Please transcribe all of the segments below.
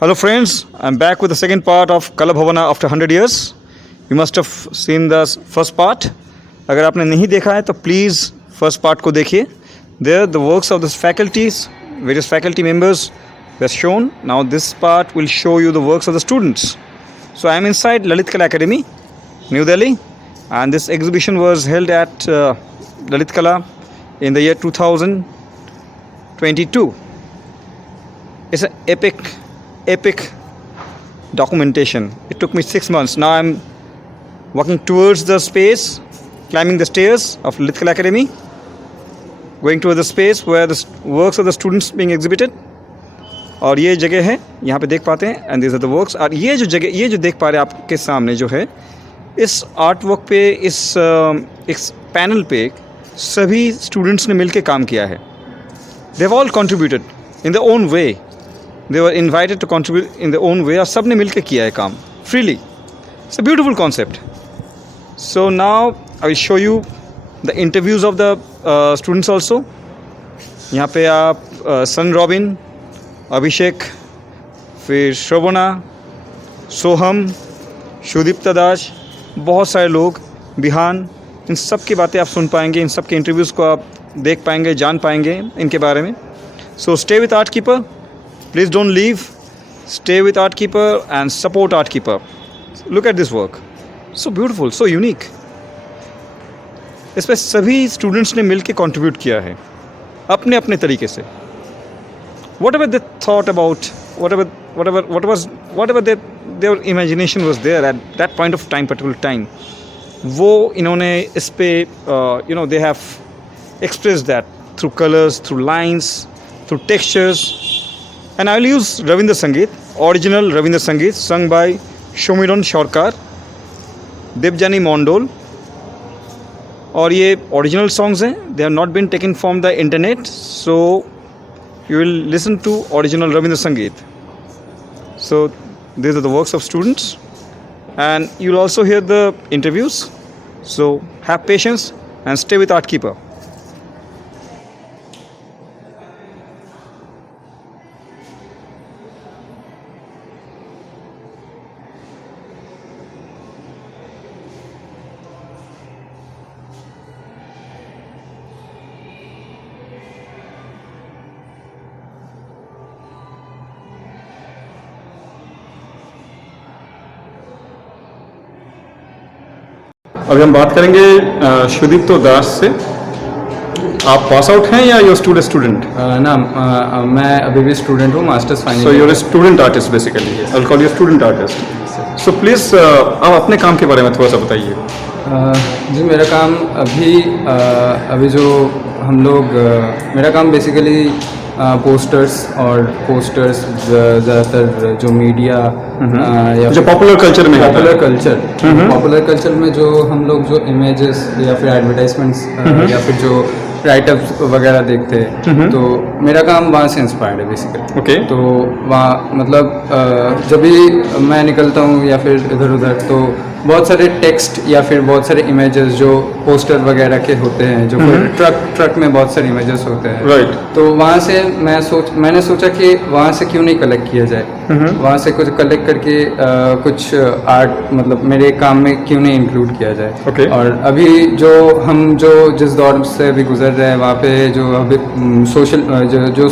Hello friends, I'm back with the second part of Color Bhavana after 100 years. You must have seen the first part. अगर आपने नहीं देखा है तो please first part को देखिए. There the works of the faculties, various faculty members were shown. Now this part will show you the works of the students. So I am inside Lalit Kala Academy, New Delhi, and this exhibition was held at Lalit Kala in the year 2022. It's an epic documentation. It took me 6 months. Now I'm walking towards the space, climbing the stairs of Lalit Kala Academy, going towards the space where the works of the students being exhibited. और ये जगह है, यहाँ पे देख पाते हैं, and these are the works. और ये जो जगह, ये जो देख पा रहे हैं आपके सामने जो है, इस आर्ट वर्क पे, इस पैनल पे सभी स्टूडेंट्स ने मिलके काम किया है. They have all contributed in their own way. They were invited to contribute in their own way. और सब ने मिलके किया है काम freely. It's a beautiful concept. So now I will show you the interviews of the students also. यहाँ पे आप सन रॉबिन, अभिषेक, फिर श्रवणा, सोहम, शुदीप्त दास, बहुत सारे लोग, बिहान, इन सब की बातें आप सुन पाएंगे. इन सब के इंटरव्यूज़ को आप देख पाएंगे, जान पाएंगे इनके बारे में. So stay with Art Keeper. Please don't leave. Stay with Art Keeper and support Art Keeper. Look at this work. So beautiful, so unique. इस पे सभी स्टूडेंट्स ने मिलके कंट्रीब्यूट किया है अपने अपने तरीके से. Whatever they thought about, whatever their imagination was there at that point of time, particular time, वो इन्होंने इस पे they have expressed that through colors, through lines, through textures. And I will use Rabindra Sangeet, original Rabindra Sangeet, sung by Samiran Sarkar, Debjani Mandal. और ये original songs हैं, they have not been taken from the internet, so you will listen to original Rabindra Sangeet. So these are the works of students, and you will also hear the interviews. So have patience and stay with Art Keeper. अभी हम बात करेंगे शुदीप्त दास से. आप pass out हैं या you student? ना मैं अभी भी स्टूडेंट हूँ, masters final. So you are student artist basically. I will call you student artist. So please आप अपने काम के बारे में थोड़ा सा बताइए. जी मेरा काम अभी जो हम लोग मेरा काम बेसिकली पोस्टर्स ज़्यादातर जो मीडिया या जो पॉपुलर कल्चर में जो हम लोग जो इमेजेस या फिर एडवर्टाइजमेंट्स या फिर जो राइटअप्स वगैरह देखते हैं, तो मेरा काम वहाँ से इंस्पायर्ड है बेसिकली. ओके. तो वहाँ मतलब जब भी मैं निकलता हूँ या फिर इधर उधर, तो बहुत सारे टेक्स्ट या फिर बहुत सारे इमेजेस जो पोस्टर वगैरह के होते हैं, जो ट्रक में बहुत सारे इमेजेस होते हैं. राइट. तो वहाँ से मैंने सोचा कि वहाँ से क्यों नहीं कलेक्ट किया जाए, वहाँ से कुछ कलेक्ट करके कुछ आर्ट मतलब मेरे काम में क्यों नहीं इंक्लूड किया जाए. Okay. और अभी जो जिस दौर से अभी गुजर रहे हैं, वहाँ पे जो अभी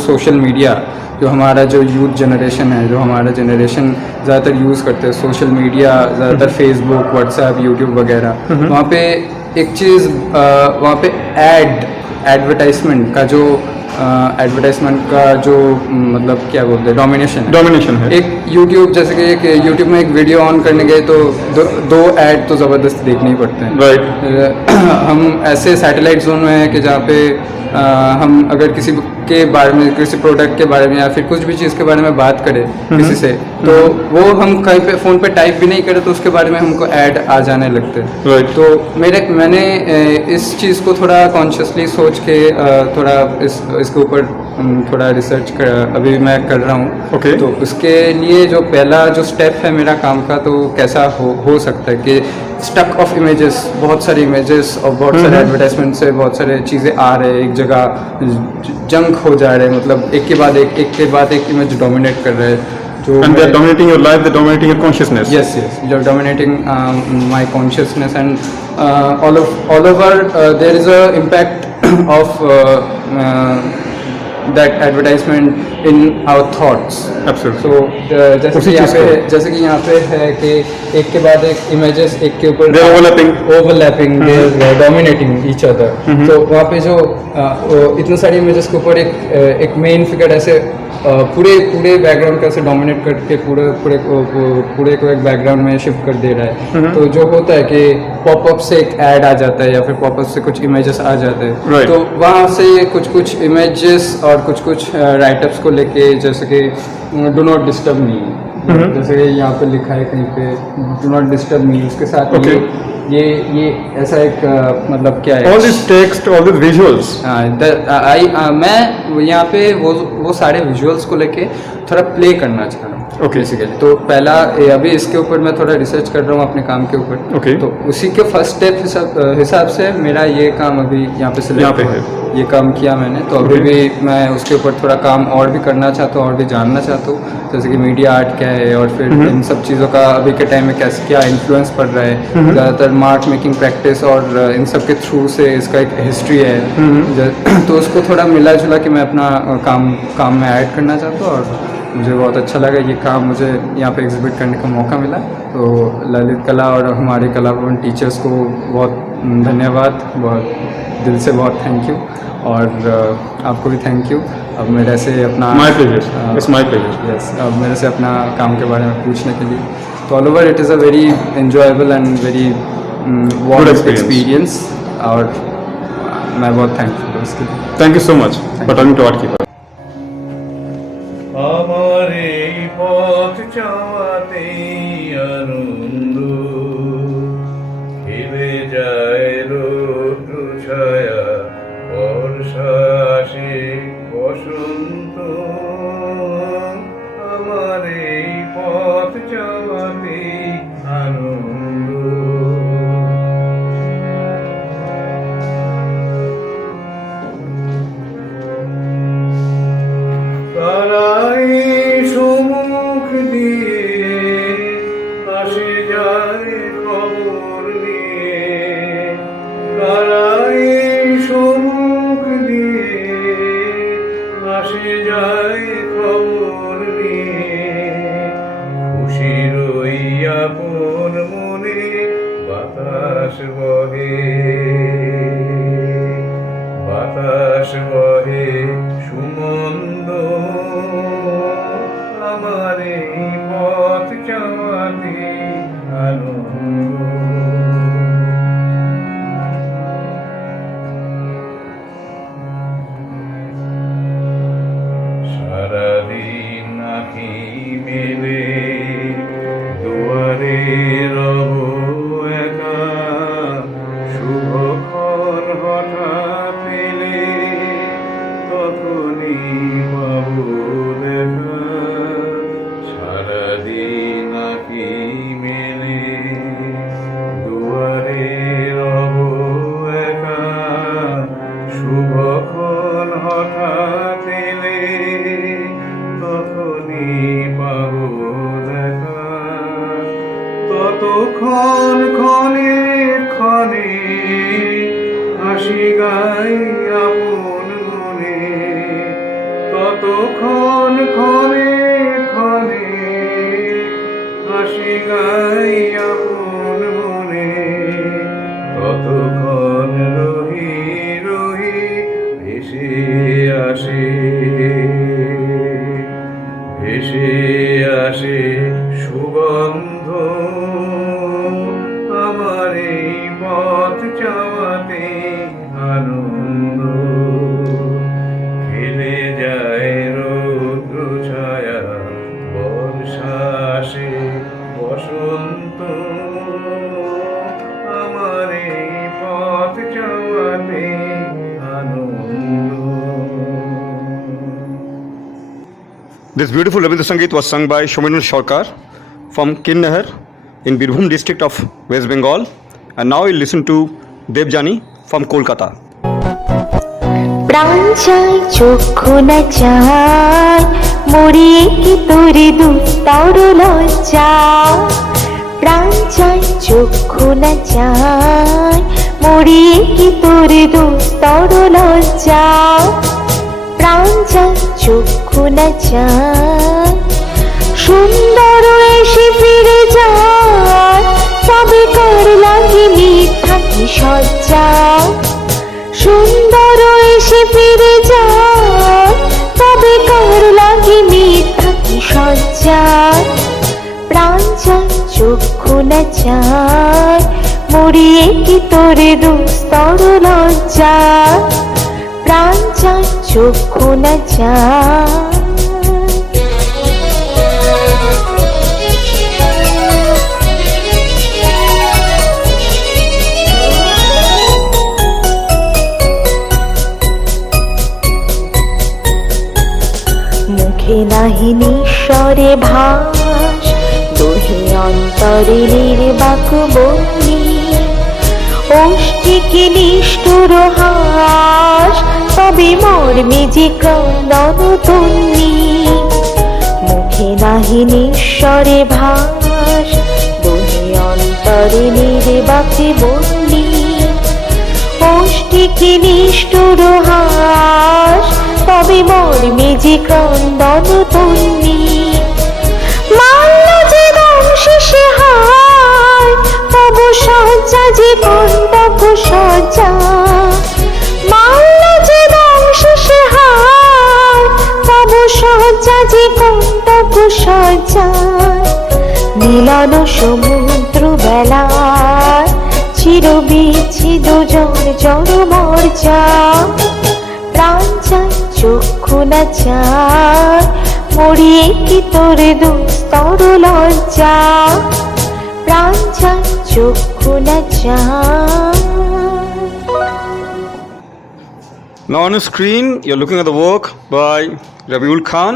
सोशल मीडिया, जो हमारा जो यूथ जनरेशन है, जो हमारा जनरेशन ज़्यादातर यूज़ करते हैं सोशल मीडिया, ज़्यादातर फेसबुक, व्हाट्सएप, यूट्यूब वगैरह, वहाँ पे एक चीज़ वहाँ पे एडवर्टाइजमेंट का जो मतलब क्या बोलते हैं, डोमिनेशन है. एक यूट्यूब, जैसे कि एक यूट्यूब में एक वीडियो ऑन करने गए तो दो ऐड तो ज़बरदस्त देखने ही पड़ते हैं. राइट. हम ऐसे सैटेलाइट जोन में हैं कि जहाँ पे हम अगर किसी के बारे में, किसी प्रोडक्ट के बारे में या फिर कुछ भी चीज़ के बारे में बात करें किसी से, तो वो हम कहीं पे फ़ोन पे टाइप भी नहीं करें तो उसके बारे में हमको ऐड आ जाने लगते हैं. Right. तो मैंने इस चीज़ को थोड़ा कॉन्शियसली सोच के थोड़ा इसके ऊपर थोड़ा रिसर्च अभी मैं कर रहा हूँ. Okay. तो उसके लिए जो पहला जो स्टेप है मेरा काम का, तो कैसा हो सकता है कि स्टक ऑफ इमेजेस, बहुत सारी इमेजेस और बहुत सारे एडवर्टाइजमेंट से बहुत सारे चीज़ें आ रहे हैं, एक जगह जंक हो जा रहे हैं, मतलब एक के बाद एक इमेज डोमिनेट कर रहे हैं. जो And they're dominating your life, they're dominating your consciousness. yes you're dominating my consciousness, and all over there is a impact of that advertisement in our thoughts. Absolutely. So जैसे कि यहाँ पे है कि एक के बाद एक images एक के ऊपर They're overlapping they're dominating each other. तो वहाँ पे जो इतने सारे images के ऊपर एक main figure ऐसे पूरे बैकग्राउंड को ऐसे डोमिनेट करके पूरे को एक बैकग्राउंड में शिफ्ट कर दे रहा है. तो जो होता है कि पॉपअप से एक ऐड आ जाता है या फिर पॉपअप से कुछ इमेजेस आ जाते हैं. Right. तो वहाँ से कुछ इमेजेस और कुछ राइटअप्स को लेके जैसे कि डू नॉट डिस्टर्ब मी, जैसे कि यहाँ पे लिखा है कहीं पे डू नॉट डिस्टर्ब मी, उसके साथ Okay. ये ऐसा एक मतलब क्या है, All this text, all these visuals. मैं यहाँ पे वो सारे विजुअल्स को लेके थोड़ा प्ले करना चाह रहा हूँ. Okay. बेसिकली तो पहला अभी इसके ऊपर मैं थोड़ा रिसर्च कर रहा हूँ अपने काम के ऊपर. Okay. तो उसी के फर्स्ट स्टेप हिसाब से मेरा ये काम अभी यहाँ पे यहाँ पे है. ये काम किया मैंने. तो अभी भी मैं उसके ऊपर थोड़ा काम और भी करना चाहता हूँ और भी जानना चाहता हूँ, जैसे कि मीडिया आर्ट क्या है और फिर इन सब चीज़ों का अभी के टाइम में क्या इन्फ्लुएंस पड़ रहा है. ज़्यादातर मार्क मेकिंग प्रैक्टिस और इन सब के थ्रू से इसका एक हिस्ट्री है. तो उसको थोड़ा मिला जुला के मैं अपना काम में ऐड करना चाहता हूँ और मुझे बहुत अच्छा लगा ये काम मुझे यहाँ पे एग्जिबिट करने का मौका मिला. तो ललित कला और हमारे कला भवन टीचर्स को बहुत धन्यवाद, बहुत दिल से बहुत थैंक यू, और आपको भी थैंक यू. अब मेरे से अपना My pleasure. It's my pleasure. Yes अब मेरे से अपना काम के बारे में पूछने के लिए. तो all over it is a very enjoyable and very warm experience, और मैं बहुत थैंकफुल हूँ उसके लिए. Thank you so much for talking to Art Keeper. আমার এই পথ চাওয়াতেই আনন্দ, খেলে যায় রৌদ্র ছায়া, বর্ষা আসে বসন্ত। আমার এই পথ চাওয়াতেই আনন্দ। তারাই সম্মুখ দিয়ে আসে যায় খবর নিয়ে, তারাই সম্মুখ দিয়ে আসে যায় খবর নিয়ে। খুশির ওই আপন মনে বাতাস বহে, বাতাস বহে সুমন্দ। আমার এই পথ চাওয়াতে আনন্দ। সারাদিন আঁখি মেলে দুয়ারে রব একা, শুভক্ষণ হঠাৎ এলে তখনই পাবো দেখা। সারাদিন আঁখি মেলে দুয়ারে রব একা, শুভক্ষণ হঠাৎ এলে তখনই পাবো দেখা। ততক্ষণ ক্ষণে ক্ষণে হাসি গাই আপন মনে, ততক্ষণ ক্ষণে ক্ষণে হাসি গাই আপন মনে। ততক্ষণ রহি রহি ভেসে আসে, ভেসে আসে সুগন্ধ। আমার এই পথ চাওয়াতে আনন্দ, খেলে যায় রৌদ্র ছায়া, বর্ষা আসে বসন্ত। আমার এই পথ চাওয়াতে আনন্দ। This beautiful Rabindra Sangeet was sung by Sarkar from Kinnahar in Birbhum district of West Bengal, and now we'll listen to Debjani from Kolkata. প্রাণ চাই চক্ষু না চাই মরিয়ে কি তোরে দুস্তর লজ্জা প্রাণ চাই চক্ষু না চাই মরিয়ে কি তোরে দুস্তর লজ্জা প্রাণ চাই চক্ষু না চাই সুন্দর এসে ফিরে যায় তবে কার লাগে মিথ্যা কি সজ্জা সুন্দর এসে ফিরে যায় তবে কার লাগে মিথ্যা কি সজ্জা প্রাণ চাই চক্ষু না চাই মরিয়ে কি তোরে দুস্তর লজ্জা প্রাণ চাই চক্ষু না চাই মুখে নাহি নিঃস্বরে ভাস দোহে অন্তরে নির্বাক বলি অষ্টিকে নিষ্ঠুর হাস তবে মর্মে যে ক্রন্দন তুন্নি মুখে নাহি নিঃস্বরে ভাস দোহে অন্তরে নির্বাক বলি অষ্টিকে নিষ্ঠুর হাস তবে মর্মে যে ক্রন্দন তুন্নি মাল্য যে ধ্বংসে হায় তব সজ্জা যে কন্দক সজ্জা মাল্য যে ধ্বংসে হায় তব সজ্জা যে কন্দক সজ্জা মিলন সমুদ্র বেলায় চির বিচ্ছিদ জর জর মর্যা প্রাণ চাই চক্ষু না চাই মরিয়ে কি তোরে দুস্তর লজ্জা প্রাণ চাই চক্ষু না চাই Now on the screen, you're looking at the work by Rabiul Khan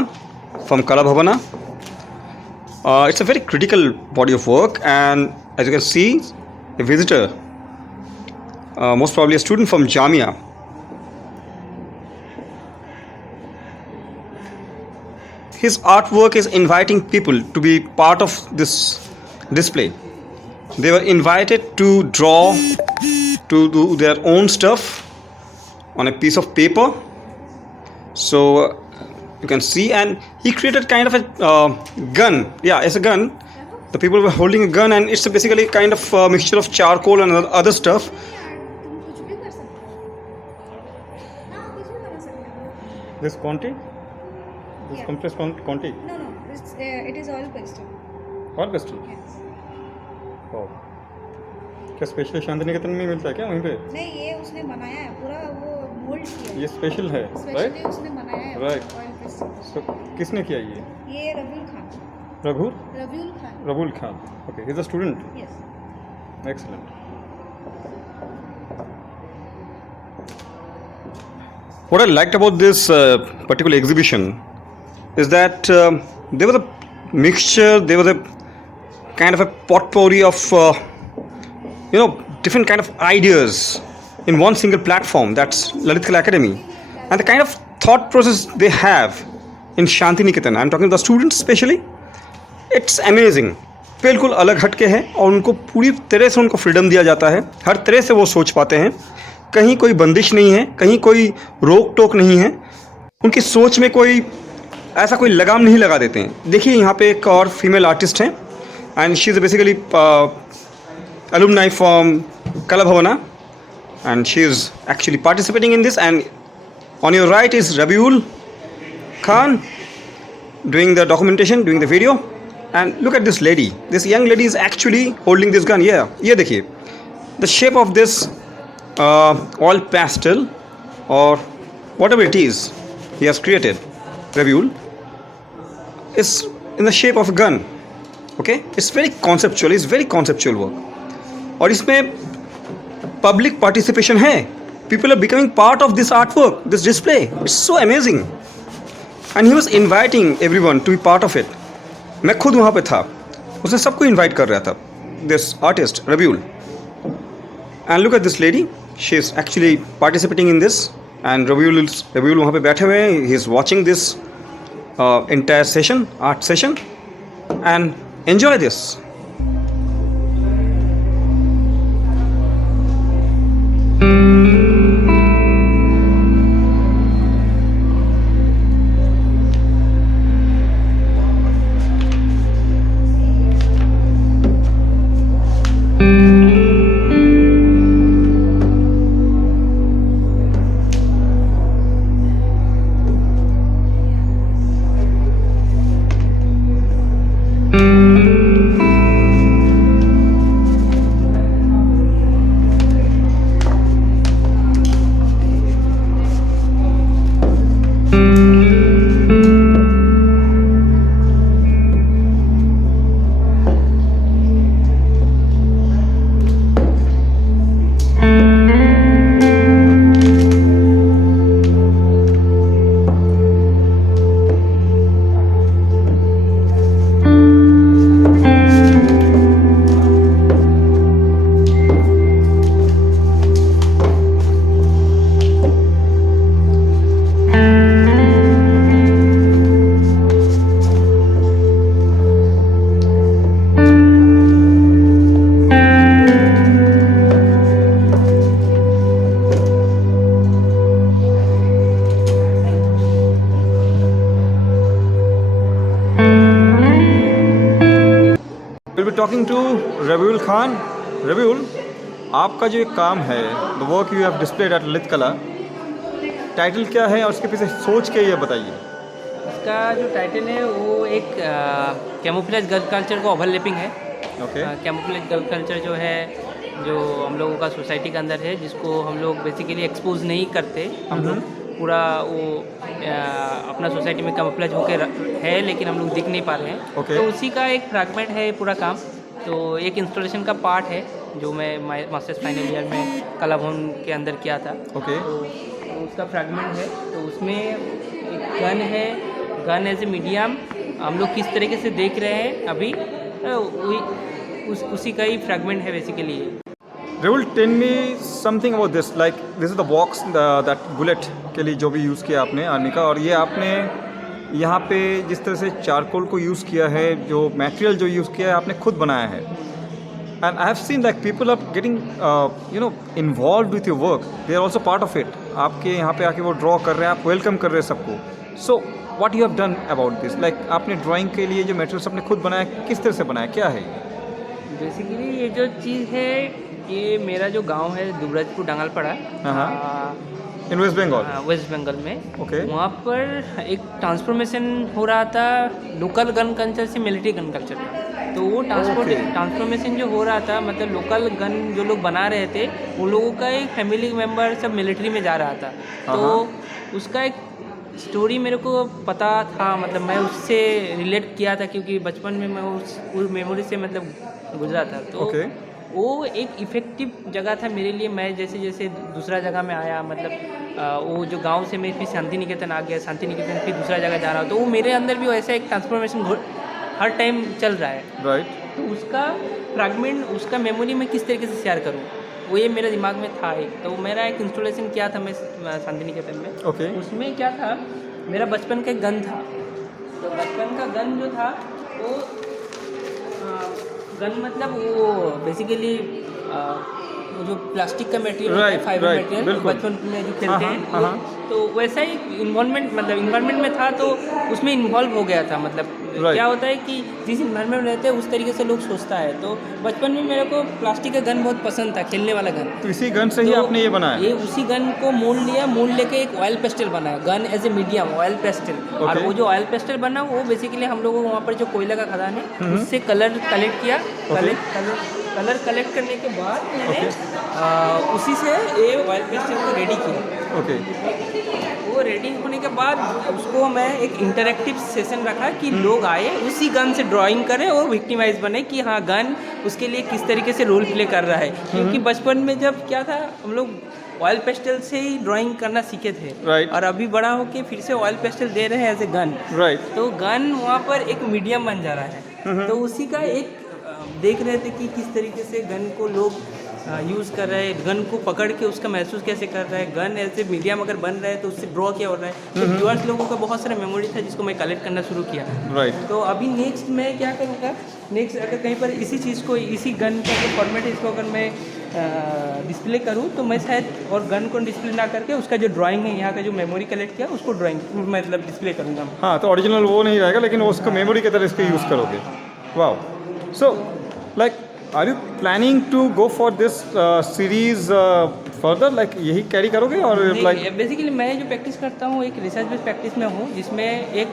from Bhavana. It's a very critical body of work, and as you can see, a visitor, most probably a student from Jamia. His artwork is inviting people to be part of this display. They were invited to draw, to do their own stuff on a piece of paper. So you can see, and he created kind of a gun. Yeah, it's a gun. The people were holding a gun, and it's basically kind of a mixture of charcoal and other stuff. This quantity? This compressed quantity? No, it is all pastel. All pastel? Yes. Wow. क्या special Shantiniketan में मिलता है क्या वहीं पे? नहीं, ये उसने बनाया है पूरा, वो मोल्ड किया है। ये स्पेशल है, राइट? स्पेशली उसने बनाया है Right. Oil pastel. तो किसने किया ये? ये Rabiul Khan. Rabiul Khan. Okay, he's a student. Yes. Excellent. What I liked about this particular exhibition is that there was a mixture, there was a kind of a potpourri of different kind of ideas in one single platform. That's Lalit Akademi, and the kind of thought process they have in Santiniketan. I'm talking to the students especially. It's amazing. बिल्कुल अलग हटके हैं और उनको पूरी तरह से उनको फ्रीडम दिया जाता है, हर तरह से वो सोच पाते हैं, कहीं कोई बंदिश नहीं है, कहीं कोई रोक टोक नहीं है, उनकी सोच में कोई ऐसा कोई लगाम नहीं लगा देते हैं. देखिए यहाँ पे एक और फीमेल आर्टिस्ट हैं and she is basically alumni from Bhavana, and she is actually participating in this. And on your right is Rabiul Khan doing the documentation, doing the video. And look at this lady. This young lady is actually holding this gun. Yeah, ये देखिए. The shape of this all pastel or whatever it is he has created, Rabiul, is in the shape of a gun. Okay, it's very conceptual. It's very conceptual work. और इसमें public participation है. People are becoming part of this artwork, this display. It's so amazing. And he was inviting everyone to be part of it. मैं खुद वहाँ पे था, उसने सबको इनवाइट कर रहा था. This artist, Rabiul. And look at this lady. She is actually participating in this. And Rabiul वहाँ पे बैठे हुए हैं. He is watching this entire session, art session, and enjoy this. We'll be talking to Rabiul Khan. Rabiul, आपका जो एक काम है, the work you have displayed at Lalit कला, टाइटल क्या है और उसके पीछे सोच के ये बताइए। इसका जो टाइटल है वो एक कैमोफ्लेज गर्ल कल्चर को ओवरलैपिंग है। ओके। कैमोफ्लेज गर्ल कल्चर जो है, जो हम लोगों का सोसाइटी के अंदर है, जिसको हम लोग बेसिकली एक्सपोज नहीं करते। हम लोग पूरा वो अपना सोसाइटी में कैमोफ्लेज होकर है, लेकिन हम लोग दिख नहीं पा रहे हैं। Okay. तो उसी का एक फ्रैगमेंट है पूरा काम। तो एक इंस्टॉलेशन का पार्ट है जो मैं मास्टर्स फाइनल ईयर में कला भवन के अंदर किया था। Okay. तो उसका फ्रैगमेंट है। तो उसमें एक गन है, गन एज ए मीडियम हम लोग किस तरीके से देख रहे हैं अभी, उसी का ही फ्रैगमेंट है basically. Rabiul, tell me something about this. Like this is the box, that bullet के लिए जो भी यूज़ किया आपने आर्मी का, और ये आपने यहाँ पे जिस तरह से चारकोल को यूज़ किया है, जो मटेरियल जो यूज़ किया है आपने खुद बनाया है। And I have seen like people are getting involved with your work. They are also part of it. आपके यहाँ पे आके वो ड्रॉ कर रहे हैं, आप वेलकम कर रहे हैं सबको। So what you have done about this? Like आपने ड्राइंग के लिए जो मटेरियल्स आपने खुद बनाया, किस तरह से बनाया, क्या है बेसिकली ये जो चीज़ है, ये मेरा जो गांव है दुबराजपुर डांगलपाड़ा, इन वेस्ट बंगाल। वेस्ट बंगाल में। Okay. वहाँ पर एक ट्रांसफॉर्मेशन हो रहा था लोकल गन कल्चर से मिलिट्री गन कल्चर में। तो वो ट्रांसफॉर्मेशन जो हो रहा था, मतलब लोकल गन जो लोग बना रहे थे, वो लोगों का एक फैमिली मेम्बर सब मिलिट्री में जा रहा था। तो उसका एक स्टोरी मेरे को पता था, मतलब मैं उससे रिलेट किया था, क्योंकि बचपन में मैं उस मेमोरी से मतलब गुजरा था। तो वो एक इफ़ेक्टिव जगह था मेरे लिए। मैं जैसे जैसे दूसरा जगह में आया, मतलब वो जो गांव से मैं फिर शांतिनिकेतन आ गया, शांतिनिकेतन फिर दूसरा जगह जा रहा हूँ, तो वो मेरे अंदर भी वैसा एक ट्रांसफॉर्मेशन हर टाइम चल रहा है। राइट। तो उसका फ्रैगमेंट, उसका मेमोरी मैं किस तरीके से शेयर करूँ, वो ये मेरे दिमाग में था। एक तो मेरा एक इंस्टॉलेशन किया था मैं शांतिनिकेतन में। Okay. उसमें क्या था, मेरा बचपन का एक गन था। तो बचपन का गन जो था वो गन मतलब वो बेसिकली वो जो प्लास्टिक का मटेरियल होता है, फाइबर मटेरियल, बचपन में जो खेलते हैं, तो वैसा ही इन्वॉल्वमेंट, मतलब इन्वायरमेंट में था, तो उसमें इन्वॉल्व हो गया था। मतलब क्या होता है कि जिस इन्वायरमेंट में रहते हैं उस तरीके से लोग सोचता है। तो बचपन में मेरे को प्लास्टिक का गन बहुत पसंद था, खेलने वाला गन। तो इसी गन से ही आपने ये बनाया? ये उसी गन को मोल्ड लिया, मोल्ड लेके एक ऑयल पेस्टल बनाया, gun as a medium oil pastel. और वो जो ऑयल पेस्टल बना वो बेसिकली हम लोगों को वहाँ पर जो कोयला का खदान है उससे कलर कलेक्ट किया। कलर कलेक्ट करने के बाद मैंने उसी से ये ऑयल पेस्टल को रेडी किया। वो रेडी होने के बाद उसको मैं एक इंटरेक्टिव सेशन रखा कि लोग आए उसी गन से ड्राइंग करें और विक्टिमाइज बने कि हाँ गन उसके लिए किस तरीके से रोल प्ले कर रहा है। क्योंकि बचपन में जब क्या था, हम लोग ऑयल पेस्टल से ही ड्राइंग करना सीखे थे। और अभी बड़ा होके फिर से ऑयल पेस्टल दे रहे हैं एज ए गन। तो गन वहाँ पर एक मीडियम बन जा रहा है। तो उसी का एक देख रहे थे कि किस तरीके से गन को लोग यूज़ कर रहा है, गन को पकड़ के उसका महसूस कैसे कर रहा है, गन ऐसे मीडियम अगर बन रहा है तो उससे ड्रॉ क्या हो रहा है। तो व्यूअर्स लोगों का बहुत सारा मेमोरी था जिसको मैं कलेक्ट करना शुरू किया। राइट। तो अभी नेक्स्ट मैं क्या करूँगा, नेक्स्ट अगर कहीं पर इसी चीज़ को, इसी गन का जो फॉर्मेट है इसको अगर मैं डिस्प्ले करूँ तो मैं शायद, और गन को डिस्प्ले ना करके उसका जो ड्राइंग है यहाँ का जो मेमोरी कलेक्ट किया उसको ड्राइंग मतलब डिस्प्ले करूँगा। हाँ, तो ओरिजिनल वो नहीं रहेगा लेकिन वो उसको मेमोरी की तरह इसको यूज़ करोगे। Wow. So like are you planning to go for this series further, like यही कैरी करोगे और लाइक? बेसिकली मैं जो प्रैक्टिस करता हूँ एक रिसर्च बेस्ड प्रैक्टिस में हूँ, जिसमें एक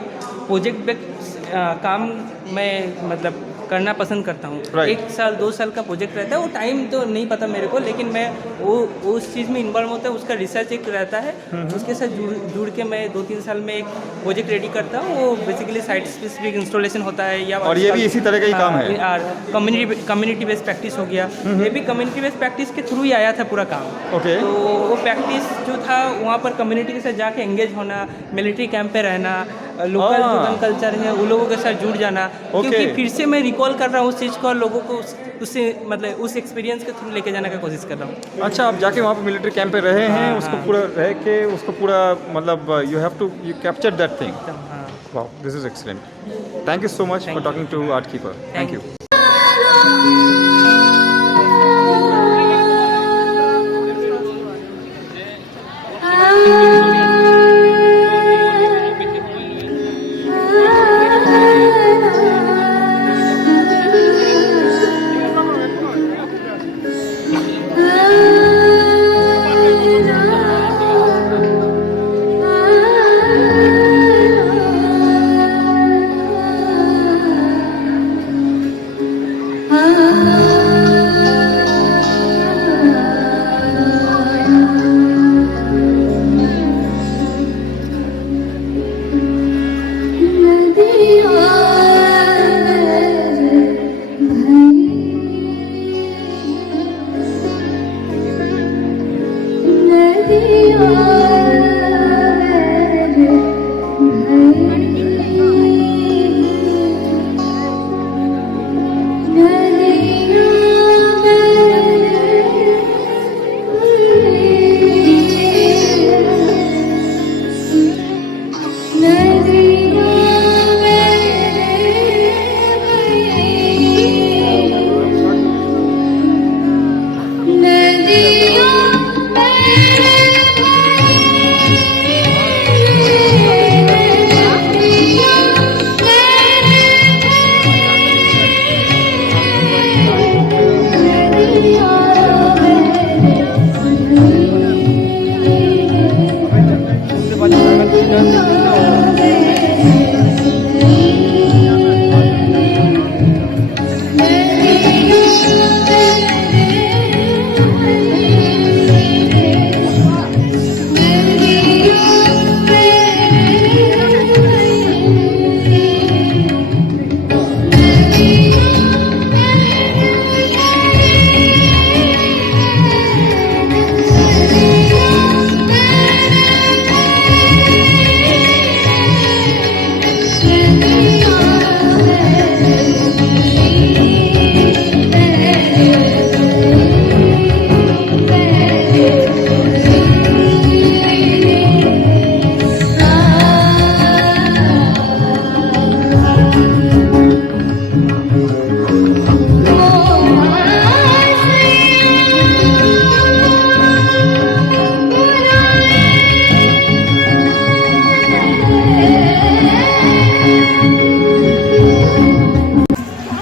प्रोजेक्ट बेस्ड काम मैं मतलब करना पसंद करता हूँ। Right. 1 साल 2 साल का प्रोजेक्ट रहता है, वो टाइम तो नहीं पता मेरे को, लेकिन मैं वो उस चीज़ में इन्वॉल्व होता है, उसका रिसर्च एक रहता है, उसके साथ जुड़ के मैं 2-3 साल में एक प्रोजेक्ट रेडी करता हूँ। वो बेसिकली साइट स्पेसिफिक इंस्टॉलेशन होता है, या और ये भी इसी तरह का ही काम है। कम्युनिटी बेस्ड प्रैक्टिस हो गया, ये भी कम्युनिटी बेस्ड प्रैक्टिस के थ्रू ही आया था पूरा काम। Okay. तो वो प्रैक्टिस जो था वहाँ पर कम्युनिटी के साथ जाके एंगेज होना, मिलिट्री कैंप पे रहना, लोकल जो गन कल्चर है उन लोगों के साथ जुड़ जाना। क्योंकि फिर से मैं रिकॉल कर रहा हूँ उस चीज़ को और लोगों को उससे मतलब उस एक्सपीरियंस के थ्रू लेके जाने का कोशिश कर रहा हूँ। अच्छा, आप जाके वहाँ पे मिलिट्री कैंप पे रहे हैं, उसको पूरा रह के उसको पूरा मतलब you have to you capture that thing. हाँ, wow, this is excellent. Thank you so much for talking to art keeper. Thank you.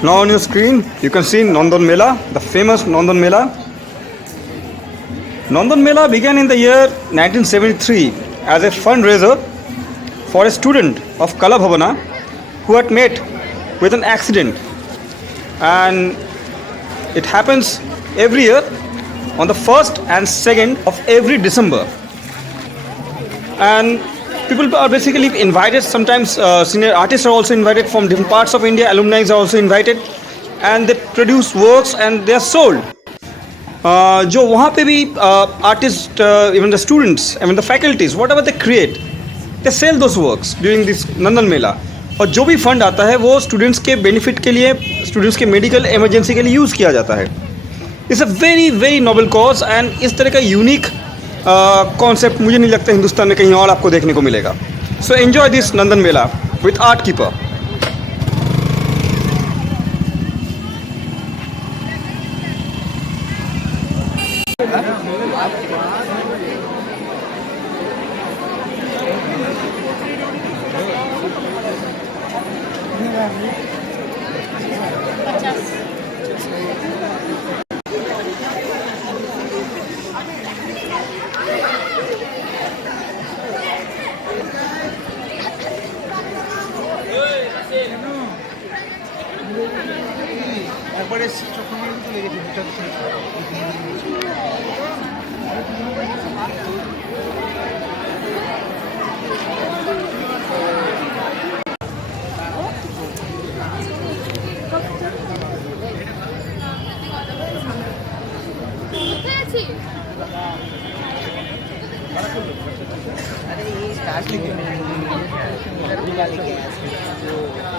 Now on your screen you can see Nandan Mela, the famous Nandan Mela. Nandan Mela began in the year 1973 as a fundraiser for a student of Kala Bhavana who had met with an accident, and it happens every year on the 1st and 2nd of every December, and people are basically invited. Sometimes senior artists are also invited from different parts of India. Alumni are also invited, and they produce works and they are sold. जो वहाँ पे भी artists, even the students, I mean the faculties, whatever they create, they sell those works during this Nandan Mela. और जो भी fund आता है वो स्टूडेंट्स के बेनिफिट के लिए, स्टूडेंट्स के मेडिकल इमरजेंसी के लिए यूज़ किया जाता है. It's a very very noble cause and इस तरह का यूनिक कॉन्सेप्ट मुझे नहीं लगता हिंदुस्तान में कहीं और आपको देखने को मिलेगा. So enjoy this Nandan Mela with art keeper. একবার এসেছি ছোট্ট মনে চলে গেছি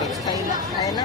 टेक्सटाइल है ना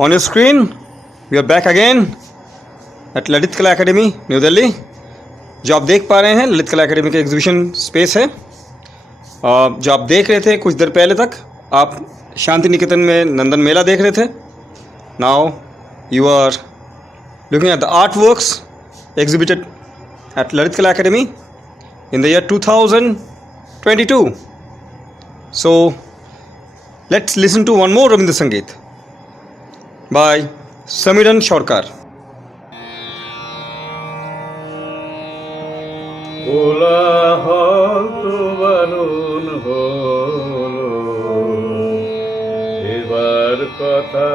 On your screen, we are back again at Lalit Kala academy new Delhi. जो आप देख पा रहे हैं ललित कला एकेडमी का एग्जीबिशन स्पेस है. जो आप देख रहे थे कुछ देर पहले तक आप शांति निकेतन में नंदन मेला देख रहे थे. Now you are looking at the art works exhibited at Lalit Kala academy in the year 2022. So let's listen to one more Rabindra Sangeet by Samiran Sarkar. কোলাহল তো বারণ হলো এবার কথা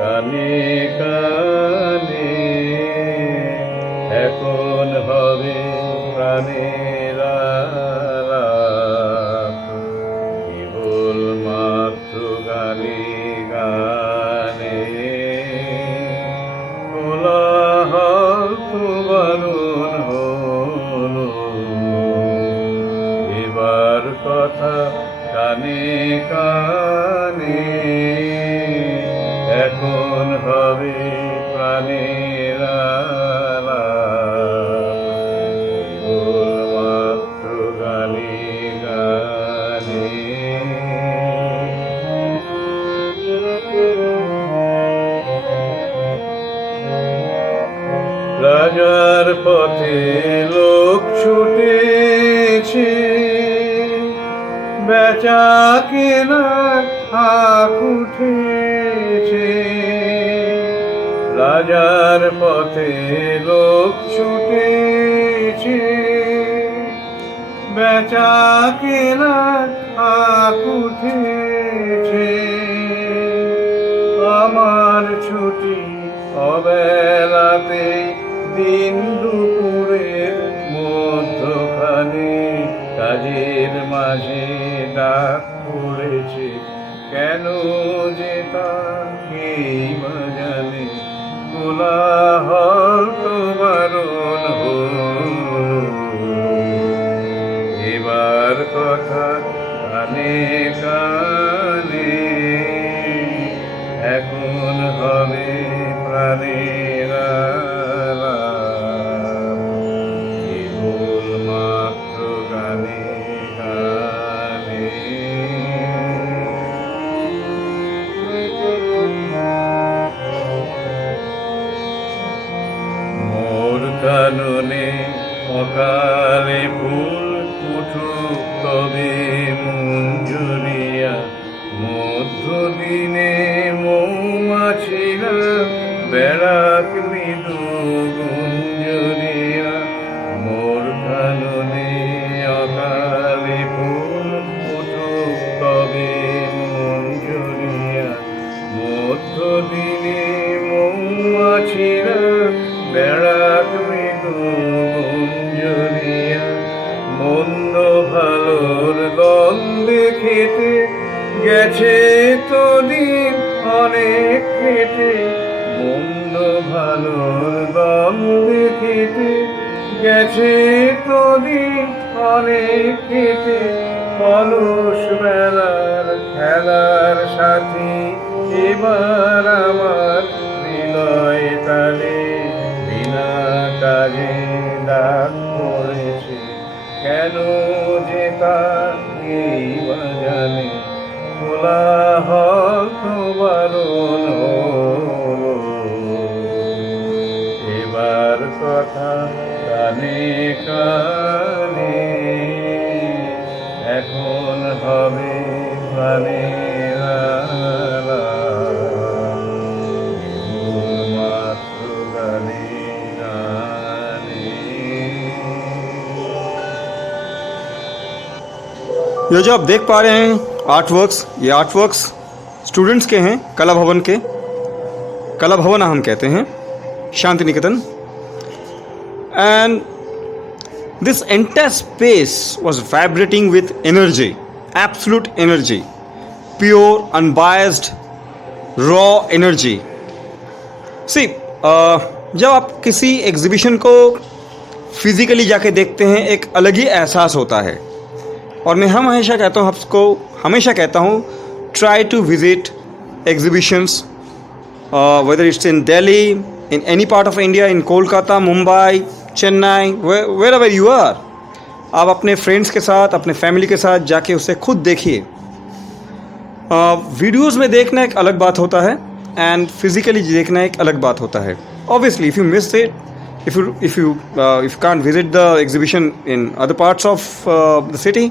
কানে কানে এখন হবে প্রাণের আলাপ কেবল মাত্র গানে গানে কোলাহল তো বারণ হলো এবার কথা কানে কানে এখন হবে প্রাণের আলাপ কেবলমাত্র গানে গানে রাজার পথে লোক ছুটেছে বেচা কেনার হাক উঠেছে রাজার পথে লোক ছুটেছে বেচা কেনার হাক উঠেছে আমার ছুটি অবেলাতে দিন দুপুরের মধ্যখানে কাজের মাঝে ডাক পড়েছে কেন যে তাকে জানে কোলাহল তো বারণ হলো এবার কথা কানে কানে এখন হবে প্রাণের আলাপ অকালে ফুল উঠুক তবে মঞ্জুরিয়া, মধ্যদিনে মৌমাছিরা বেড়াক মৃদু গুঞ্জরিয়া, মোর কাননে অকালে ফুল উঠুক তবে মঞ্জুরিয়া, মধ্যদিনে মৌমাছিরা বেড়াক মৃদু গুঞ্জরিয়া, মন্দ ভালোর দ্বন্দ্বে খেতে গেছে তো দিন অনেক কেটে, মন্দ ভালোর দ্বন্দ্বে খেতে গেছে তো দিন অনেক কেটে, কলস মেলার খেলার সাথী এবার আমার হৃদয় তালে বিনা কাজে ডাক পড়েছে, কেন যে তার এই বাজানে কোলাহল তো বারণ হলো, এবার কথা কানে কানে এখন হবে প্রাণের আলাপ, কেবলমাত্র গানে গানে। ये जो आप देख पा रहे हैं आर्टवर्क्स, ये आर्टवर्क्स स्टूडेंट्स के हैं, कला भवन के, कला भवना हम कहते हैं, Santiniketan. And this entire space was vibrating with energy, absolute energy, pure unbiased raw energy. See जब आप किसी एग्जीबिशन को फिजिकली जाके देखते हैं एक अलग ही एहसास होता है। और मैं हमेशा कहता हूँ, आपको हमेशा कहता हूँ, try to visit exhibitions, whether it's in Delhi, in any part of India, in Kolkata, Mumbai, Chennai, wherever you are. आप अपने फ्रेंड्स के साथ, अपने फैमिली के साथ जाके उसे खुद देखिए। वीडियोज़ में देखना एक अलग बात होता है एंड फिजिकली देखना एक अलग बात होता है। Obviously if you miss it, if you can't visit the exhibition in other parts of the city,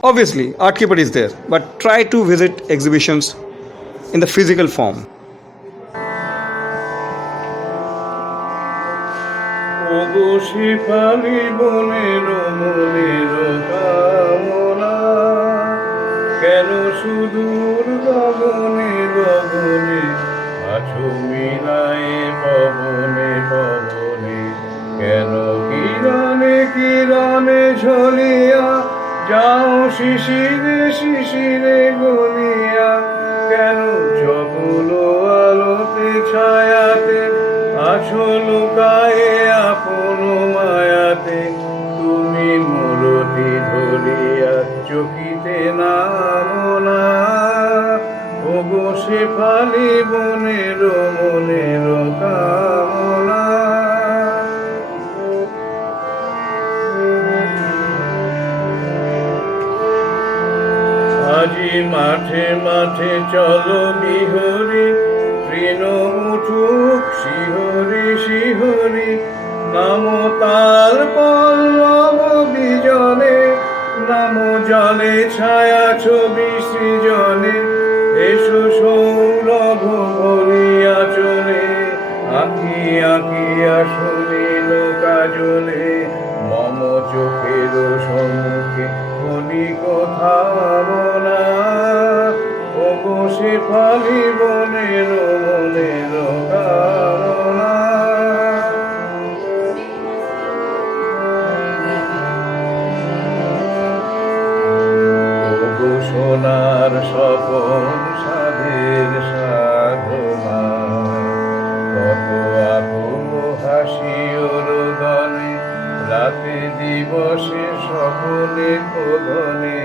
obviously art keeper is there, but try to visit exhibitions in the physical form. অবশ্যই ফালি বনের মনের কামনা, কেন সুদূর গগনে গগনে আছো মিলায়ে পবনে পবনে, কেন কিরণে কিরণে ঝলিয়া যাও শিশিরে শিশিরে গলিয়া, কেন চপল আলোতে ছায়াতে আছো লুকায়ে আপন মায়াতে, তুমি মূরতি ধরিয়া চকিতে নামো না, ওগো শেফালি বনের মনের কামনা। আজি মাঠে মাঠে চলো বিহরি, তৃণ উঠুক শিহরি শিহরি, নামো তাল পল্লব বিজনে, নামো জলে ছায়া ছবি সৃজনে, এসো সৌরভ ভরিয়া চলে, আঁকি আঁকিয়া শুনিল কাজলে, মম চোখের সম্মুখে ক্ষণিক থামনা, ওগো শেফালি বনের মনের কামনা। ওগো সোনার স্বপন সাধের সাধনা, কত আপন হাসি রোদনে, রাতে দিবসে সকলে প্রবনে,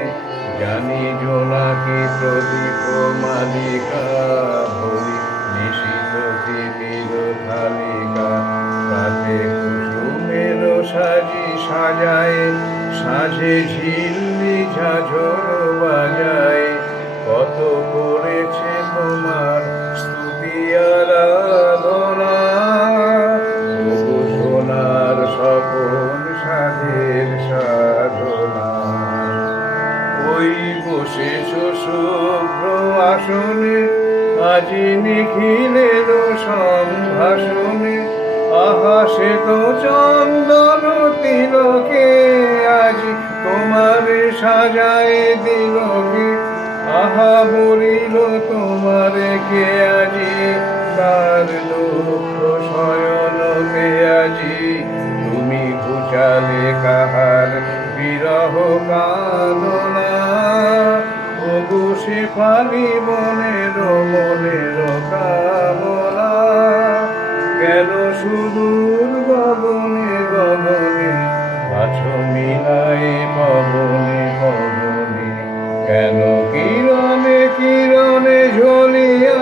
জানি জোনাকি প্রদীপ মালিকা, ভরি নিশিত তিমির থালিকা, রাতে কুসুমের সাজি সাজায়, সাজে ঝিল্লি ঝাঝর বাজায়, কত করেছে তোমার স্তুতি আরাধনা, ওগো সোনার স্বপন সাধে শুভ্র আসনে আজি নিখিলের সম্ভাষণে আহা সে তো চন্দন তিলকে আজি তোমারে সাজাই দিলকে আহা বলিল তোমারে কে আজি তার দুঃখ শয়নতে আজি তুমি ঘুচালে কাহার বিরহ কামনা ওগো সে ফালি মনের কামনা কেন সুদূর গগনে গগনে আছো মিলাই পবনে পবনে কেন কিরণে কিরণে ঝলিয়া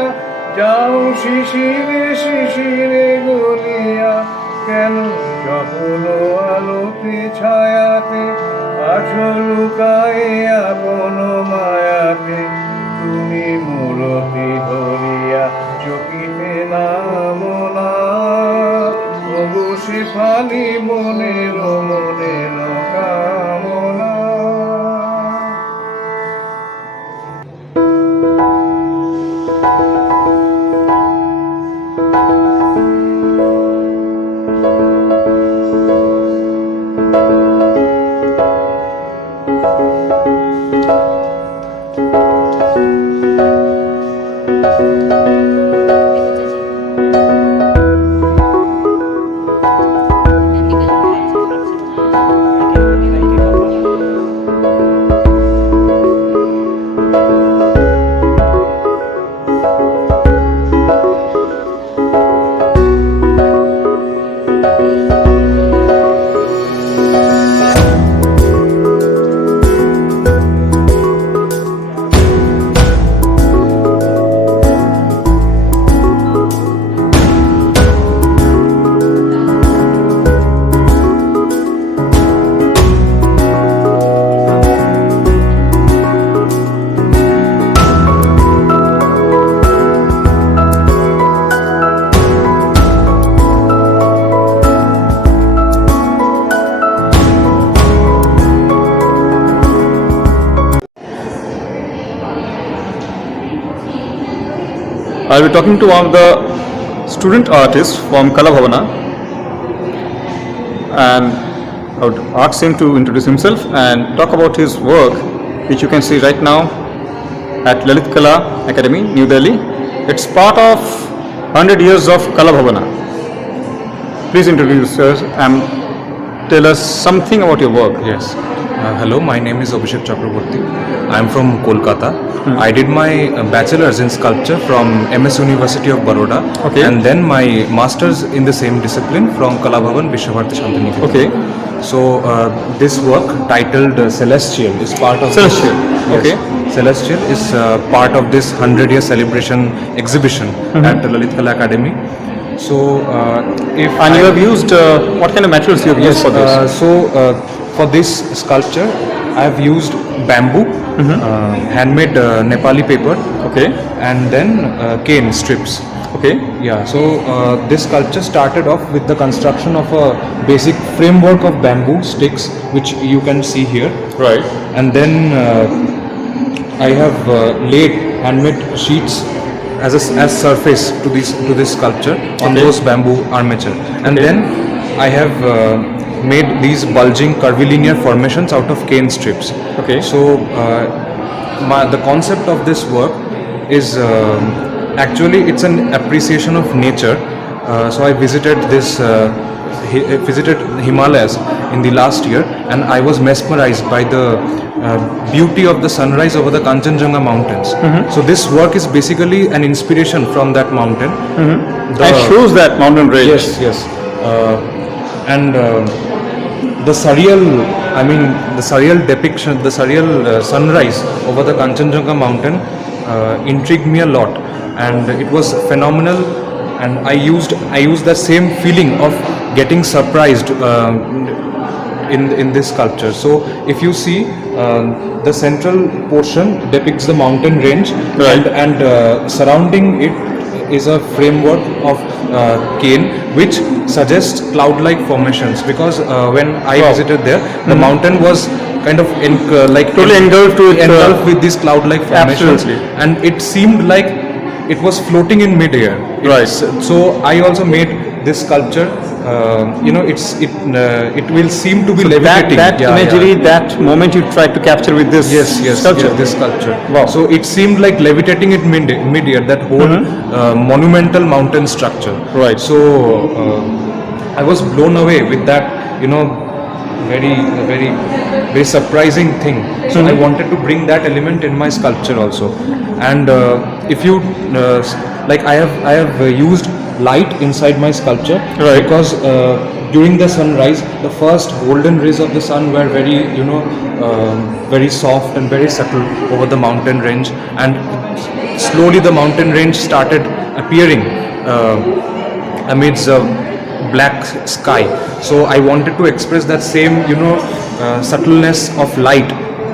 যাও শিশিরে শিশিরে গলিয়া কেন চপল আলোকে ছায়াতে আছো লুকায়ে আপন মায়াতে তুমি মূরতি ধরিয়া চকিতে নামনা ওগো সে ফালি মনের কামনা। I'll be talking to one of the student artists from Bhavana, and I would ask him to introduce himself and talk about his work, which you can see right now at Lalit Kala Academy, New Delhi. It's part of 100 years of Bhavana. Please introduce yourself and tell us something about your work. Yes. Hello, my name is Abhishek Chakraborty. I am from Kolkata. I did my bachelor's in sculpture from MS University of Baroda, Okay. and then my master's in the same discipline from Kala Bhavan Vishwabharati Santiniketan. Okay. So this work titled Celestial is part of Celestial. Yes. Okay. Celestial is part of this 100-year celebration exhibition at the Lalit Kala Academy. So if And you have used, what kind of materials you have used for this? For this sculpture, I have used bamboo, handmade Nepali paper, Okay. and then cane strips. Okay. Yeah, so this sculpture started off with the construction of a basic framework of bamboo sticks, which you can see here. Right. And then I have laid handmade sheets as surface to this sculpture on Okay. those bamboo armature, and Okay. then I have made these bulging curvilinear formations out of cane strips. Okay. So the concept of this work is actually it's an appreciation of nature. So I visited visited Himalayas in the last year, and I was mesmerized by the beauty of the sunrise over the Kanchenjunga mountains. So this work is basically an inspiration from that mountain. And shows that mountain range. Yes, yes. And the surreal, the surreal depiction, the surreal sunrise over the Kanchenjunga mountain intrigued me a lot, and it was phenomenal. And I used the same feeling of getting surprised in this sculpture. So if you see, the central portion depicts the mountain range, Right. and surrounding it is a framework of cane which suggests cloud-like formations, because when I Wow. visited there, the mountain was kind of Totally engulfed with these cloud-like formations, Absolutely. and it seemed like it was floating in mid-air. Right. So I also made this sculpture. It will seem to be levitating. that imagery, that moment you tried to capture with this sculpture. Yes, this sculpture. Wow. So it seemed like levitating in mid-air, that whole monumental mountain structure. Right. So I was blown away with that, very, very, very surprising thing. So I wanted to bring that element in my sculpture also. And if you I have used light inside my sculpture, Right. because during the sunrise, the first golden rays of the sun were very, very soft and very subtle over the mountain range, and slowly the mountain range started appearing amidst a black sky. So I wanted to express that same, subtleness of light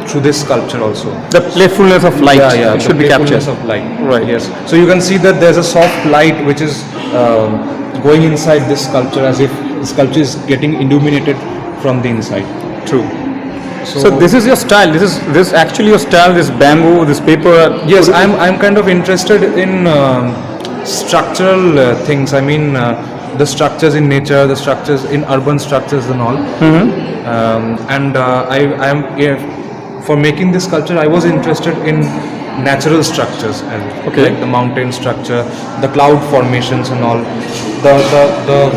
through this sculpture also. The playfulness of light It should be captured. of light. Right. Yes. So you can see that there's a soft light which is going inside this sculpture, as if the sculpture is getting illuminated from the inside. True. So this is your style. This actually your style. This bamboo, this paper. Yes, I'm kind of interested in structural things. I mean, the structures in nature, the structures in urban structures and all. I am for making this sculpture, I was interested in natural structures, and like the mountain structure, the cloud formations and all, the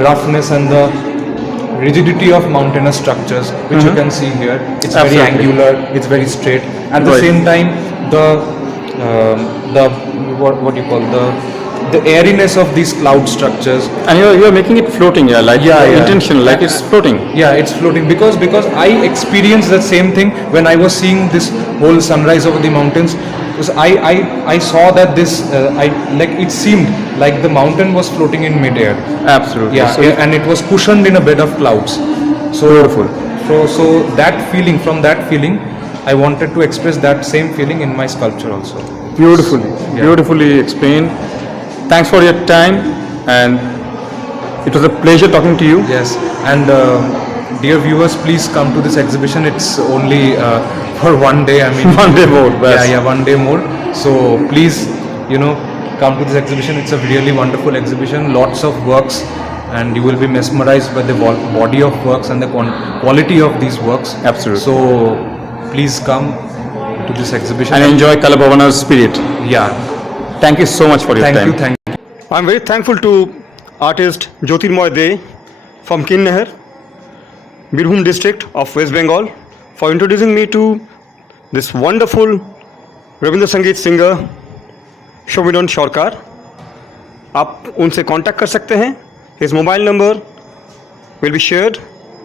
roughness and the rigidity of mountainous structures, which you can see here. It's very angular, it's very straight. At the same time, the what do you call, the airiness of these cloud structures. And you're making it floating, intentional, like it's floating. Yeah, it's floating because I experienced the same thing when I was seeing this whole sunrise over the mountains. Because I saw that this it seemed like the mountain was floating in midair. Absolutely. Yeah, and it was cushioned in a bed of clouds. So beautiful. So that feeling, from that feeling, I wanted to express that same feeling in my sculpture also. Beautifully explained. Thanks for your time, and it was a pleasure talking to you. Yes, and dear viewers, please come to this exhibition. It's only for one day. I mean, One day more. one day more. So please, come to this exhibition. It's a really wonderful exhibition. Lots of works, and you will be mesmerized by the body of works and the quality of these works. Absolutely. So please come to this exhibition And enjoy Kala Bhavana's spirit. Yeah. Thank you so much for your time. Thank you. I'm very thankful to artist Jyotirmoy De from Kinnaher, Birbhum district of West Bengal, for introducing me to this wonderful Rabindra Sangeet singer Samiran Sarkar. आप उनसे contact कर सकते हैं. His mobile number will be shared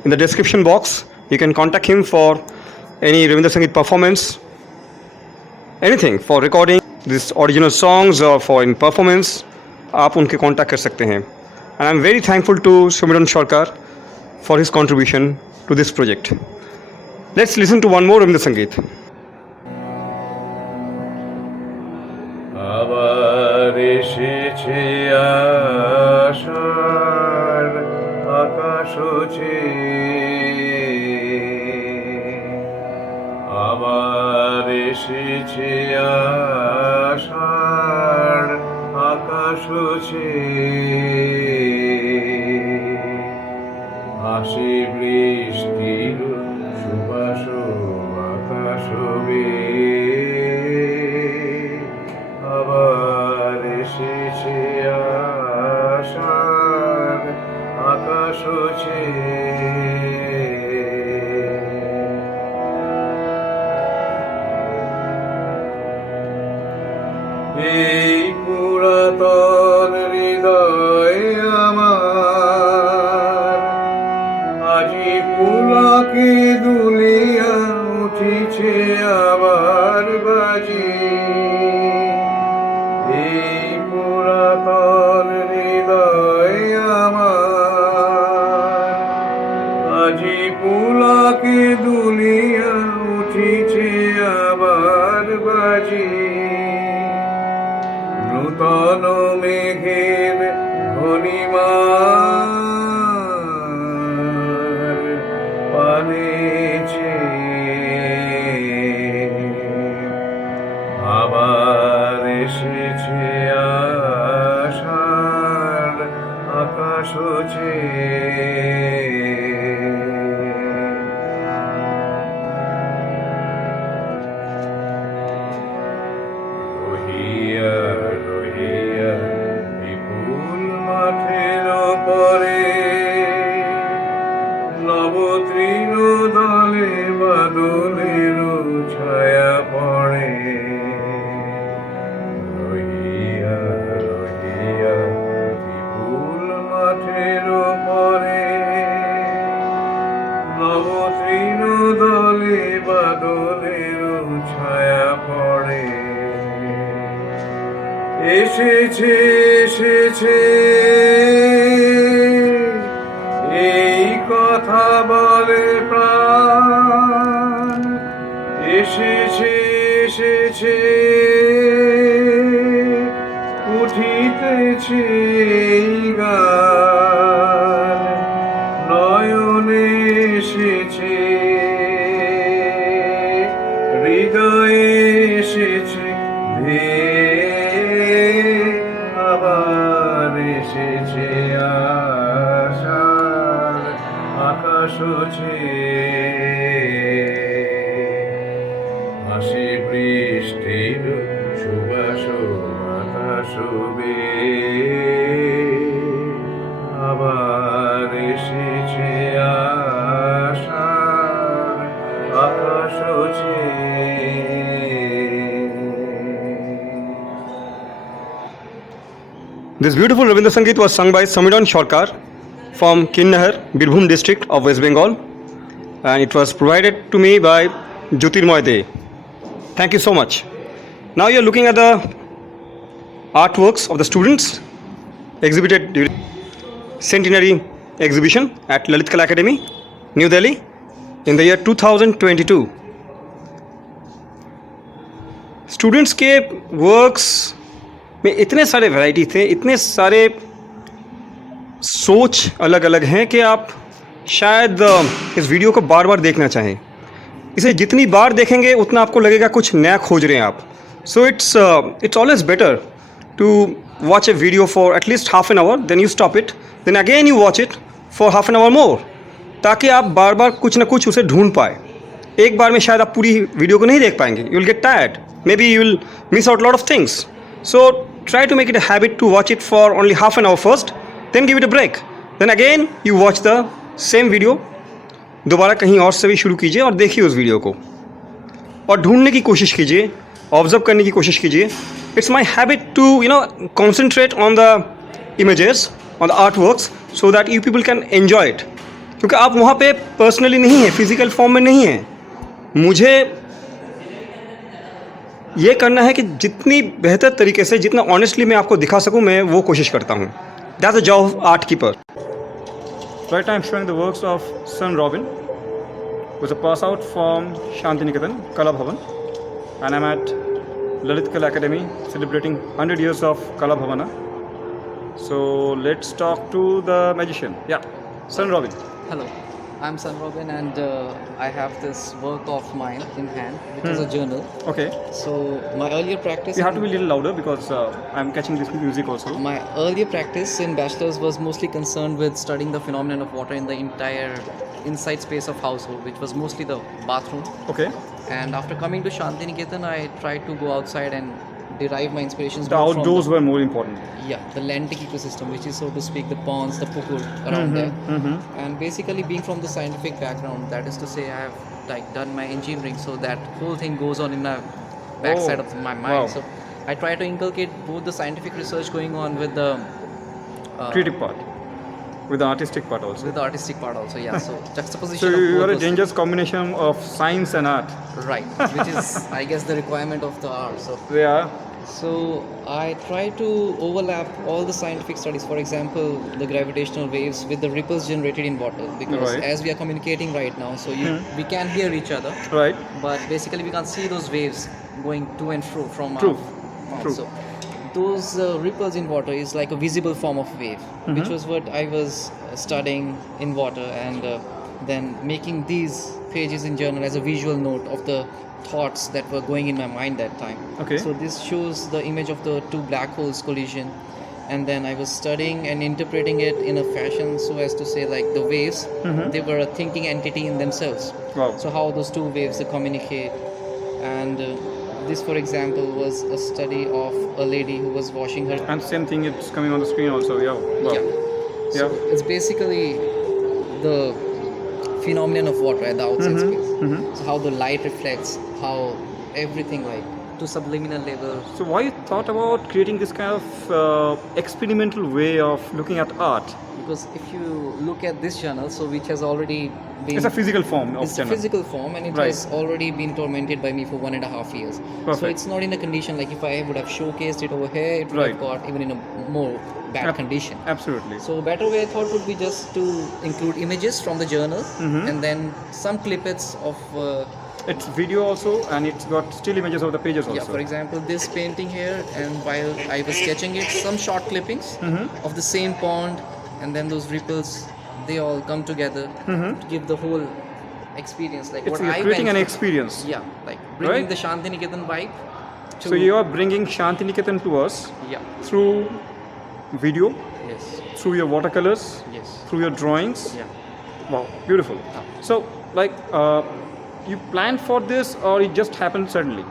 in the description box. You can contact him for any Rabindra Sangeet performance, anything for recording these original songs or for in performance. आप उनके contact कर सकते हैं. And I'm very thankful to Samiran Sarkar for his contribution to this project. Let's listen to one more Rabindra Sangeet. আবার এসেছে আষাঢ় আকাশ আবার এসেছে আষাঢ় আকাশ হাসি বৃষ্টির সুবাস বাতাস আবার এসেছে আষাঢ় আকাশ এই পুরাতন হৃদয় আমার আজি পুলকে দুলিয়া উঠিছে আবার বাজি এই পুরাতন হৃদয় আমার আজি পুলকে দুলিয়া উঠিছে আবার বাজি নূতন মেঘের ঘনিমার পানে এসেছে আবার এসেছে আশার আকাশ হচ্ছে রহিয়া রহিয়া বিপুল মাঠের পরে নবতৃণ দলে বাদলের ছায়া পড়ে রহিয়া রহিয়া বিপুল মাঠের পরে নবতৃণ দলে বাদলের ছায়া পড়ে এসেছে এসেছে এই কথা বলে প্রাণ এসেছে এসেছে উঠিতেছে এই গান নয়নে এসেছে হৃদয়ে এসেছে আবার এসেছে আশার আকাশ হচ্ছে হাসি বৃষ্টির সুবাস বাতাস আবার এসেছে আশার আকাশ হচ্ছে This beautiful Rabindra Sangeet was sung by Samiran Sarkar from Kinnahar, Birbhum district of West Bengal, and it was provided to me by Jyotirmoy De. Thank you so much. Now you are looking at the artworks of the students exhibited during centenary exhibition at Lalit Akademi, New Delhi in the year 2022. Students के works में इतने सारे variety थे, इतने सारे सोच अलग अलग हैं कि आप शायद इस वीडियो को बार बार देखना चाहें. इसे जितनी बार देखेंगे उतना आपको लगेगा कुछ नया खोज रहे हैं आप. So it's always better to watch a video for at least half an hour, then you stop it, then again you watch it for half an hour more, ताकि आप बार बार कुछ ना कुछ उसे ढूंढ पाए. एक बार में शायद आप पूरी वीडियो को नहीं देख पाएंगे, you will get tired, may be you will miss out lot of things. So try to make it a habit to watch it for only half an hour first, then give it a break, then again you watch the same video. दोबारा कहीं और से भी शुरू कीजिए और देखिए उस वीडियो को और ढूंढने की कोशिश कीजिए, ऑब्जर्व करने की कोशिश कीजिए. It's my habit to concentrate on the images, on the art works, so that you people can enjoy it. क्योंकि आप वहाँ पे पर्सनली नहीं हैं, फिजिकल फॉर्म में नहीं हैं. मुझे ये करना है कि जितनी बेहतर तरीके से, जितना ऑनेस्टली मैं आपको दिखा सकूं, मैं वो कोशिश करता हूं. That's the job of art keeper. Right I am showing the works of son Robin, was a pass out from Santiniketan, Kala Bhavan, and I'm at Lalit Kala Akademi celebrating 100 years of Kala Bhavana. So let's talk to the magician. Yeah, Sun Robin. Hello, I'm Sun Robin, and I have this work of mine in hand, which is a journal. Okay. So my earlier practice. You have to be a little louder because I'm catching this music also. My earlier practice in bachelor's was mostly concerned with studying the phenomenon of water in the entire inside space of household, which was mostly the bathroom. Okay. And after coming to Santiniketan, I tried to go outside and derive my inspirations. The outdoors were more important. Yeah, the landic ecosystem, which is, so to speak, the ponds, the pukur around there. And basically, being from the scientific background, that is to say, I have done my engineering, so that whole thing goes on in the backside of my mind. Wow. So I try to inculcate both the scientific research going on with the creative part, with the artistic part also. With the artistic part also, yeah. So juxtaposition. So of you both are a those dangerous combination of science and art. things. Right, which is, I guess, the requirement of the art. So Yeah. So I try to overlap all the scientific studies, for example, the gravitational waves with the ripples generated in water, because Right. as we are communicating right now, so we can hear each other, Right. but basically we can't see those waves going to and fro from True. our True. So those ripples in water is like a visible form of wave, which was what I was studying in water, and then making these pages in journal as a visual note of the thoughts that were going in my mind that time. Okay. So this shows the image of the two black holes collision, and then I was studying and interpreting it in a fashion so as to say like the waves, they were a thinking entity in themselves. Wow. So how those two waves they communicate, and this for example was a study of a lady who was washing her. And same thing, it's coming on the screen also. Yeah. Wow. Yeah. So it's basically the phenomenon of water at the outside space. So how the light reflects, how everything like to subliminal level. So why you thought about creating this kind of experimental way of looking at art? Because if you look at this journal, so which has already been... It's a physical form of It's a journal. physical form, and it Right. has already been tormented by me for 1.5 years. So Perfect. it's not in a condition like if I would have showcased it over here, it would Right. have got even in a more bad Ab- condition. Absolutely. So a better way I thought would be just to include images from the journal and then some clippets of It's video also, and it's got still images of the pages also. yeah, for example, this painting here, and while I was sketching it, some short clippings of the same pond, and then those ripples, they all come together to give the whole experience. Like It's what I creating went an through. experience. Yeah, like bringing Right? the Santiniketan vibe to So you are bringing Santiniketan to us yeah, through video, yes, through your watercolors, yes, through your drawings. yeah. Wow, beautiful. So, like, you planned for this, or it just happened suddenly?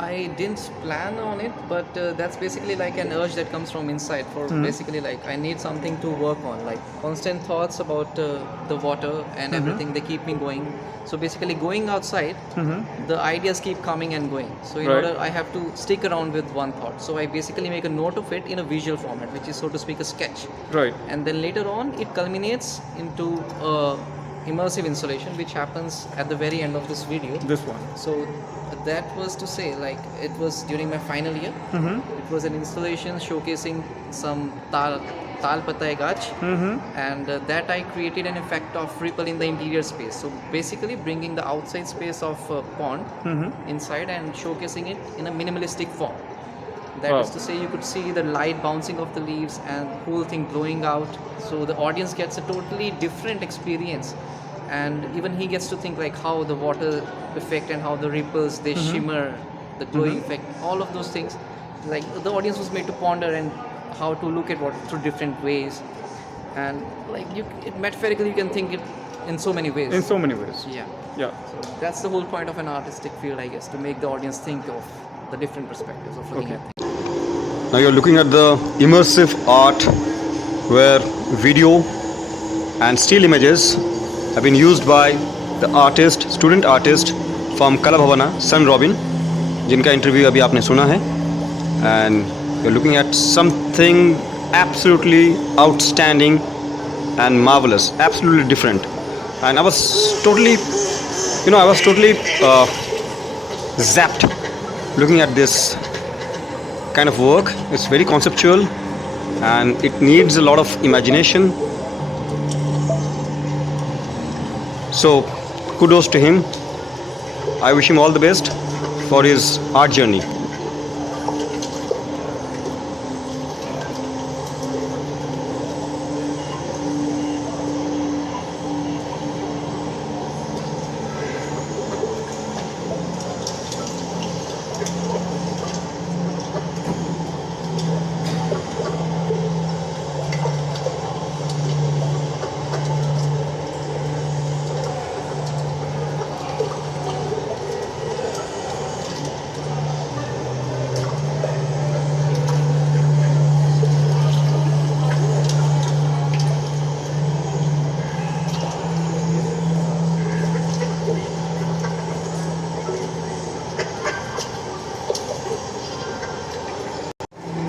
I didn't plan on it, but that's basically like an urge that comes from inside. For basically like I need something to work on, like constant thoughts about the water and everything. They keep me going. So basically, going outside, the ideas keep coming and going. So in Right. order, I have to stick around with one thought. So I basically make a note of it in a visual format, which is so to speak a sketch. Right. And then later on, it culminates into a immersive installation, which happens at the very end of this video. This one. So that was to say, like, it was during my final year. It was an installation showcasing some tal patay gach, and that I created an effect of ripple in the interior space. So basically, bringing the outside space of a pond inside and showcasing it in a minimalistic form. That Wow. is to say, you could see the light bouncing off the leaves and whole thing glowing out. So the audience gets a totally different experience, and even he gets to think like how the water effect and how the ripples they shimmer, the glowing effect, all of those things. Like the audience was made to ponder and how to look at water through different ways, and like metaphorically you can think it in so many ways. In so many ways. Yeah. Yeah. So that's the whole point of an artistic field, I guess, to make the audience think of the different perspectives of looking at things. Now you're looking at the immersive art where video and still images have been used by the artist, student artist from Bhavana, Sun Robin, जिनका interview अभी आपने सुना है, and you're looking at something absolutely outstanding and marvelous, absolutely different, and I was totally zapped looking at this kind of work. It's very conceptual and it needs a lot of imagination. So kudos to him. I wish him all the best for his art journey.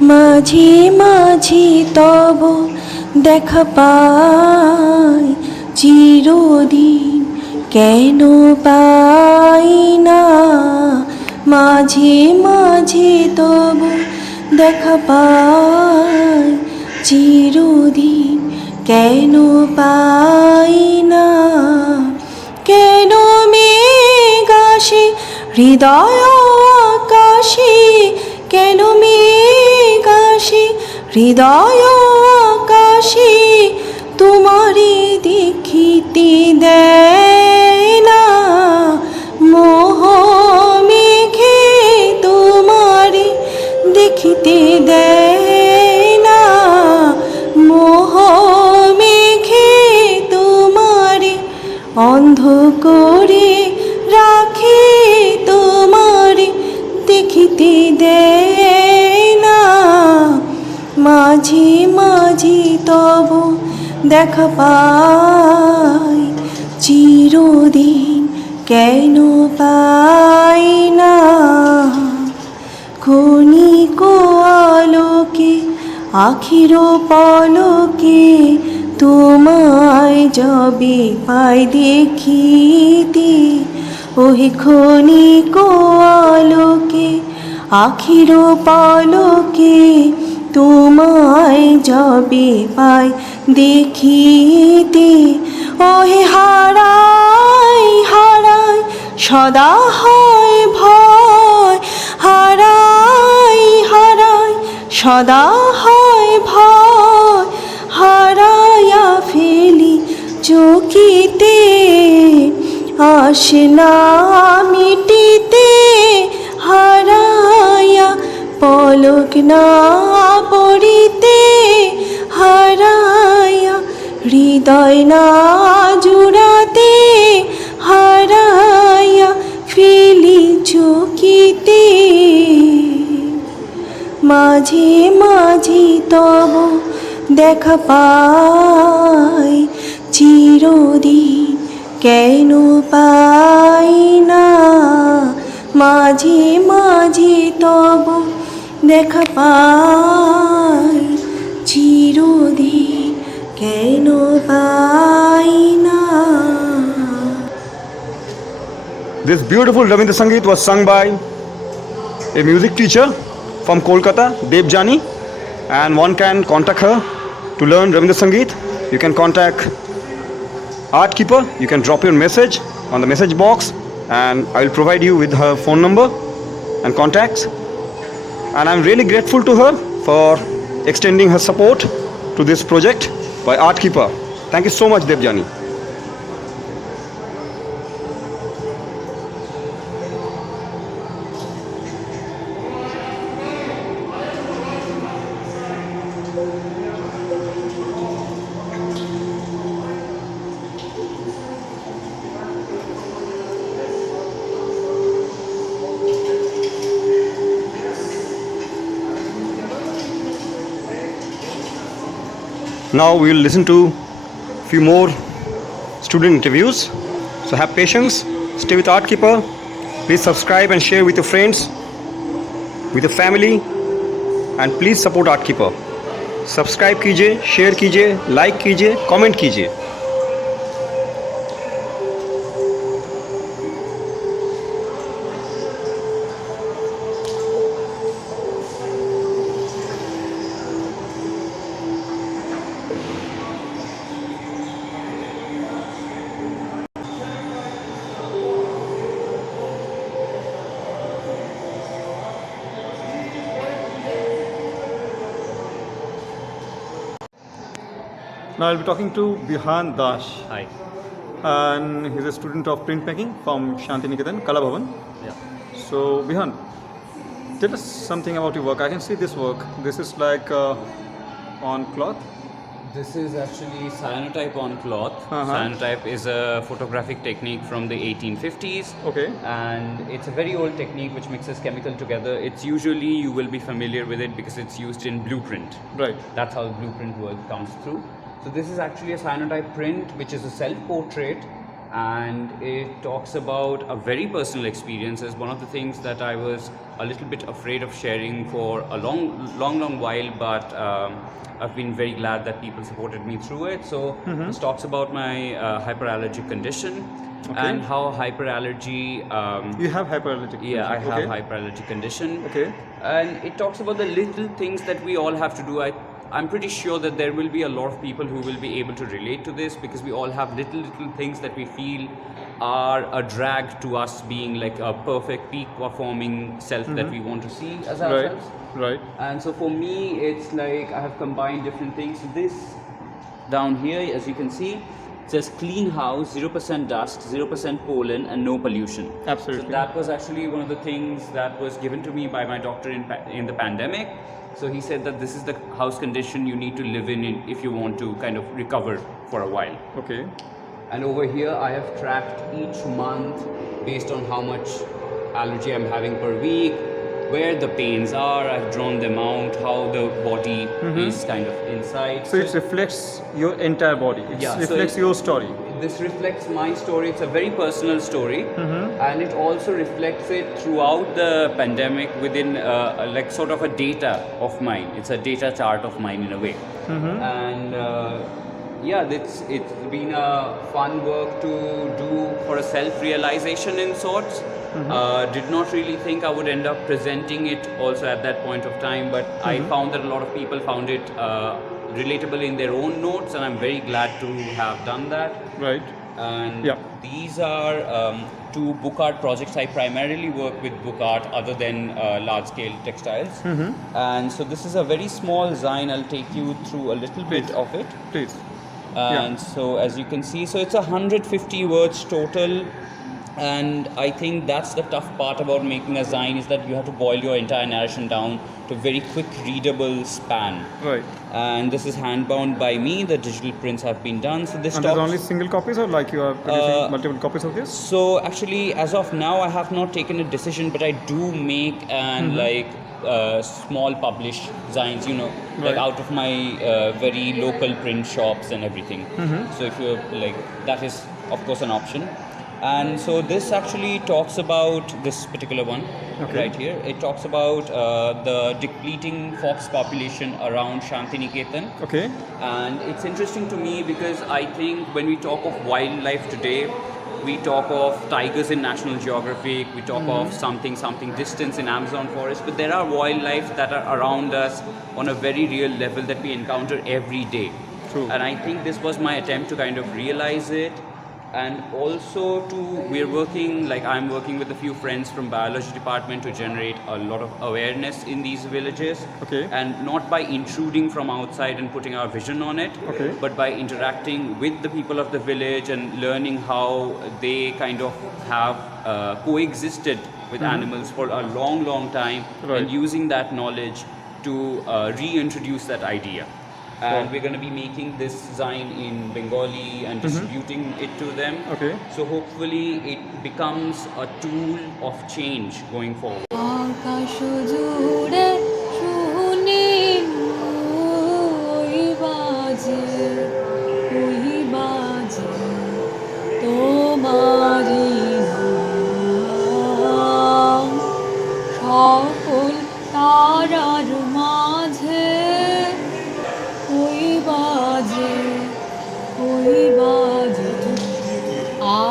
মাঝে মাঝে তব দেখা পাই, চিরদিন কেন পাই না। মাঝে মাঝে তব দেখা পাই, চিরদিন কেন পাই না। কেন মেঘ আসে হৃদয় আকাশে, কেন মেঘ আসে হৃদয় আকাশে, তোমারে দেখিতে দেয় না, মোহ মেঘে তোমারে দেখিতে দেয় না, মোহ মেঘে তোমারে অন্ধ করে রাখে, তোমারে দেখিতে দেয় না। মাঝে মাঝে তব দেখা পাই, চিরদিন কেন পাই না। ক্ষণিক আলোকে আখির পলকে তোমায় যবে পাই দেখিতে, ওহে ক্ষণিক আলোকে আখির পলকে তোমায় যবে পাই দেখিতে, ওহে হারাই হারাই সদা হয় ভয়, হারাই হারাই সদা হয় ভয়, হারাইয়া ফেলি চকিতে আসে না মিটিতে, হারাইয়া পলক না পড়িতে, হারাইয়া হৃদয় না জুড়াতে, হারাইয়া ফেলি চকিতে। মাঝে মাঝে তব দেখা পাই, চিরদিন কেন পাই না। মাঝে মাঝে তব দেখা পাই, চিরদিন কেন পাই না। This beautiful Rabindra Sangeet was sung by a music teacher from Kolkata, Debjani, and one can contact her to learn Rabindra Sangeet. You can contact Art Keeper. You can drop your message on the message box, and I will provide you with her phone number and contacts. And I'm really grateful to her for extending her support to this project by Art Keeper. Thank you so much, Debjani. Now we will listen to few more student interviews. So have patience, stay with Art Keeper. Please subscribe and share with your friends, with your family, and please support Art Keeper. Subscribe कीजिए, share कीजिए, like कीजिए, comment कीजिए. Now I'll be talking to Bihan Das. Hi. And he's a student of printmaking from Santiniketan, Bhavan. Yeah. So Bihan, tell us something about your work. I can see this work. This is like on cloth. This is actually cyanotype on cloth. Uh-huh. Cyanotype is a photographic technique from the 1850s. Okay. And it's a very old technique which mixes chemical together. It's usually, you will be familiar with it because it's used in blueprint. Right. That's how the blueprint work comes through. So this is actually a cyanotype print, which is a self-portrait, and it talks about a very personal experience. It's one of the things that I was a little bit afraid of sharing for a long while, but I've been very glad that people supported me through it. So this talks about my hyperallergic condition. Okay. And how hyperallergy... you have hyperallergic condition. Yeah, I have okay. hyperallergic condition. Okay. And it talks about the little things that we all have to do. I'm pretty sure that there will be a lot of people who will be able to relate to this, because we all have little things that we feel are a drag to us being like a perfect peak performing self that we want to see as ourselves. Right. And so for me, it's like I have combined different things. This down here, as you can see, it says clean house, 0% dust, 0% pollen, and no pollution. Absolutely. So that was actually one of the things that was given to me by my doctor in the pandemic. So he said that this is the house condition you need to live in if you want to kind of recover for a while. Okay. And over here, I have tracked each month based on how much allergy I'm having per week, where the pains are. I've drawn them out, how the body is kind of inside. So it reflects your entire body. It reflects your story. This reflects my story. It's a very personal story, and it also reflects it throughout the pandemic within like sort of a data of mine. It's a data chart of mine in a way. And yeah, it's been a fun work to do for a self-realization in sorts. Did not really think I would end up presenting it also at that point of time, but I found that a lot of people found it relatable in their own notes, and I'm very glad to have done that. Right. And these are two book art projects. I primarily work with book art other than large-scale textiles. And so this is a very small zine. I'll take you through a little bit of it. Please. And so as you can see, so it's 150 words total. And I think that's the tough part about making a zine, is that you have to boil your entire narration down to very quick readable span. Right. And this is hand bound by me. The digital prints have been done. So this And there's only single copies, or like you are producing multiple copies of this? So actually, as of now, I have not taken a decision, but I do make and like small published zines, you know, like out of my very local print shops and everything. So if you're like, that is of course an option. And so this actually talks about this particular one right here. It talks about the depleting fox population around Santiniketan. Okay. And it's interesting to me because I think when we talk of wildlife today, we talk of tigers in National Geographic, we talk of something distance in Amazon forest, but there are wildlife that are around us on a very real level that we encounter every day. True. And I think this was my attempt to kind of realize it. And also I'm working with a few friends from biology department to generate a lot of awareness in these villages. Okay. And not by intruding from outside and putting our vision on it, but by interacting with the people of the village and learning how they kind of have coexisted with animals for a long time, and using that knowledge to reintroduce that idea. And we're going to be making this zine in Bengali and distributing it to them. Okay. So hopefully it becomes a tool of change going forward. আকাশ জুড়ে শুনি ওই বাজে তোমারি নাম সকল তারার মাঝে ওই বাজে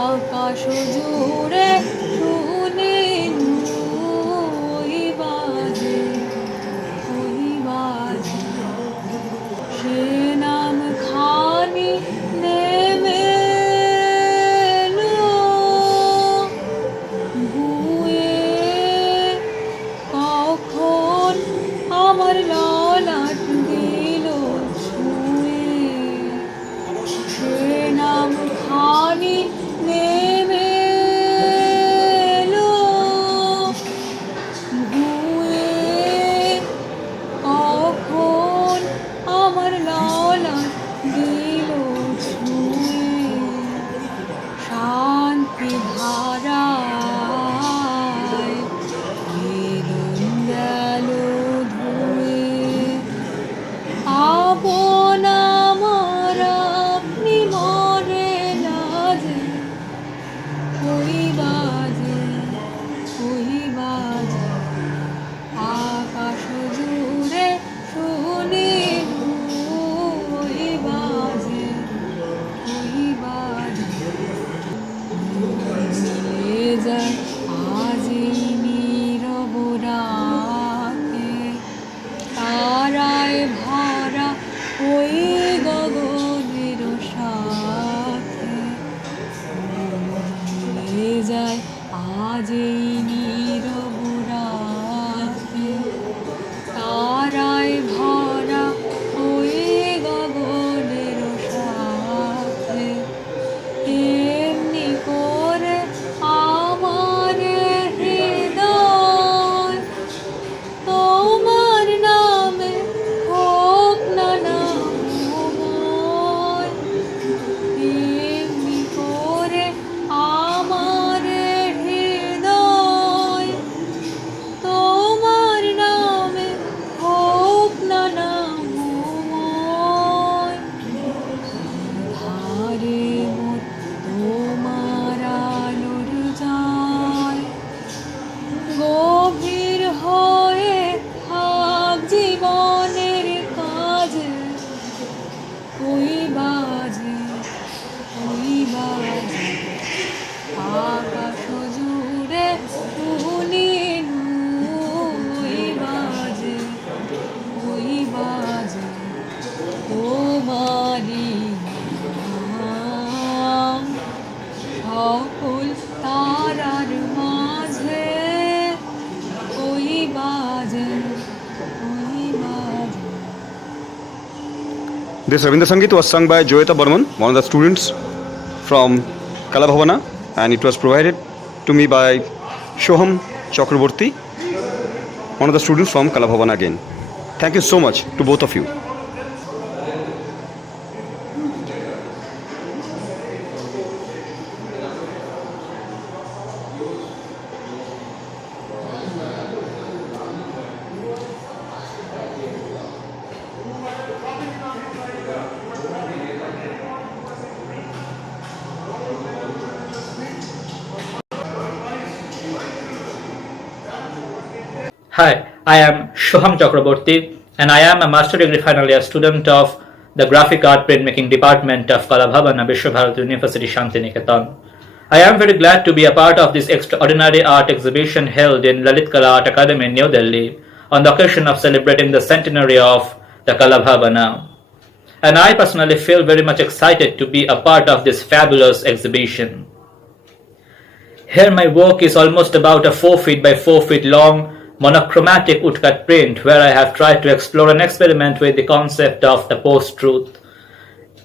আকাশ জুড়ে শুনি ওই বাজে সে নাম খানি নেমে এলো বুয়ে কখন আমার ললাট দিল ছুঁয়ে সে নাম খানি নেমে এলো বুয়ে কখন আমার ললাট দিল ছুঁয়ে শান্তি ধারায় বেরোন গেল ধুয়ে আপন আমার আপনি মরে লাজে ওই বাজে আকাশ জুড়ে শুনি ওই বাজে মিলে যায় আজ এই নীরব রাতে তারায় ভরা ওই গগনের সাথে মিলে যায় আজ এই নীরব রাতে তারায় ভরা ওই গগনের This Rabindra Sangeet was sung by Joeta Burman, one of the students from Kala Bhavana, and it was provided to me by Shoham Chakraborty, one of the students from Kala Bhavana again. Thank you so much to both of you. Hi, I am Shoham Chakraborty and I am a master degree final year student of the Graphic Art Printmaking Department of Kala Bhavana, Vishwabharati University, Santiniketan. I am very glad to be a part of this extraordinary art exhibition held in Lalit Kala Art Academy, New Delhi, on the occasion of celebrating the centenary of the Kala Bhavana. And I personally feel very much excited to be a part of this fabulous exhibition. Here my work is almost about a 4 feet by 4 feet long monochromatic woodcut print where I have tried to explore and experiment with the concept of the post-truth.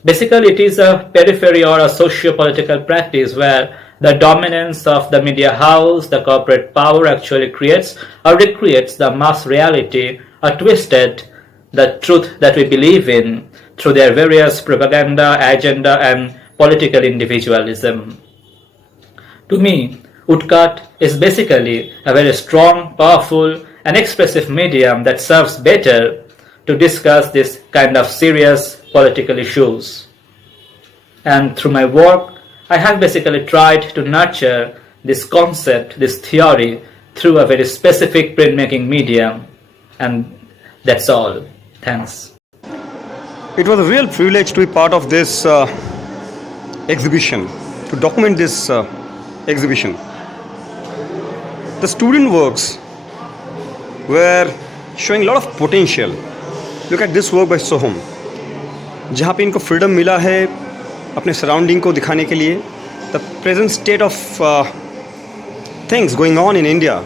Basically, it is a periphery or a socio-political practice where the dominance of the media house, the corporate power actually creates or recreates the mass reality or twisted the truth that we believe in through their various propaganda, agenda and political individualism. To me, woodcut is basically a very strong, powerful and expressive medium that serves better to discuss this kind of serious political issues. And through my work, I have basically tried to nurture this concept, this theory, through a very specific printmaking medium. And that's all. Thanks. It was a real privilege to be part of this exhibition, to document this exhibition. The student works were showing a lot of potential. Look at this work by Soham, जहाँ पे इनको freedom मिला है अपने surrounding को दिखाने के लिए. The present state of things going on in India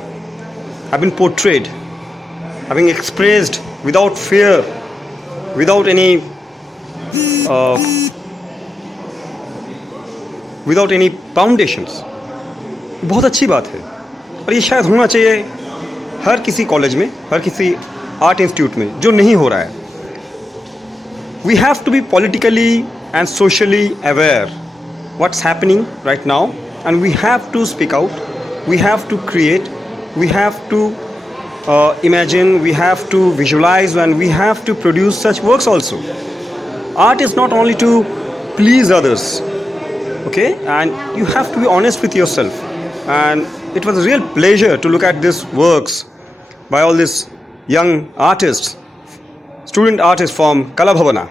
have been portrayed, have been expressed without fear, without any foundations. बहुत अच्छी बात है और ये शायद होना चाहिए हर किसी कॉलेज में, हर किसी आर्ट इंस्टीट्यूट में, जो नहीं हो रहा है. We have to be politically and socially aware what's happening right now and we have to speak out, we have to create, we have to imagine, we have to visualize and we have to produce such works also. Art is not only to please others, okay, and you have to be honest with yourself. And it was a real pleasure to look at these works by all these young artists, student artists from Kala Bhavana.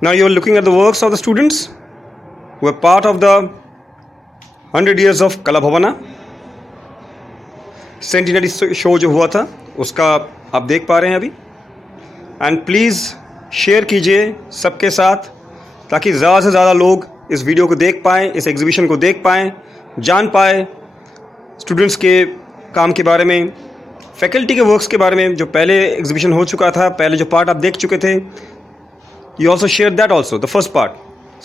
Now you are looking at the works of the students who are part of the 100 years of Kala Bhavana. Centenary show जो हुआ था उसका आप देख पा रहे हैं अभी. एंड प्लीज़ शेयर कीजिए सबके साथ ताकि ज़्यादा से ज़्यादा लोग इस वीडियो को देख पाएँ, इस एग्जीबिशन को देख पाएँ, जान पाए स्टूडेंट्स के काम के बारे में, फैकल्टी के वर्क्स के बारे में. जो पहले एग्जीबिशन हो चुका था, पहले जो पार्ट आप देख चुके थे, you also share that also, the first part.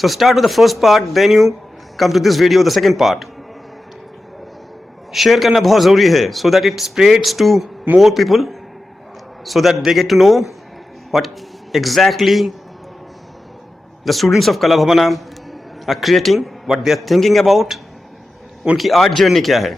So start with the first part, then you come to this video, the second part. Share करना बहुत ज़रूरी है so that it spreads to more people, so that they get to know what exactly the students of Kala Bhavana are creating, what they are thinking about, उनकी art journey क्या है.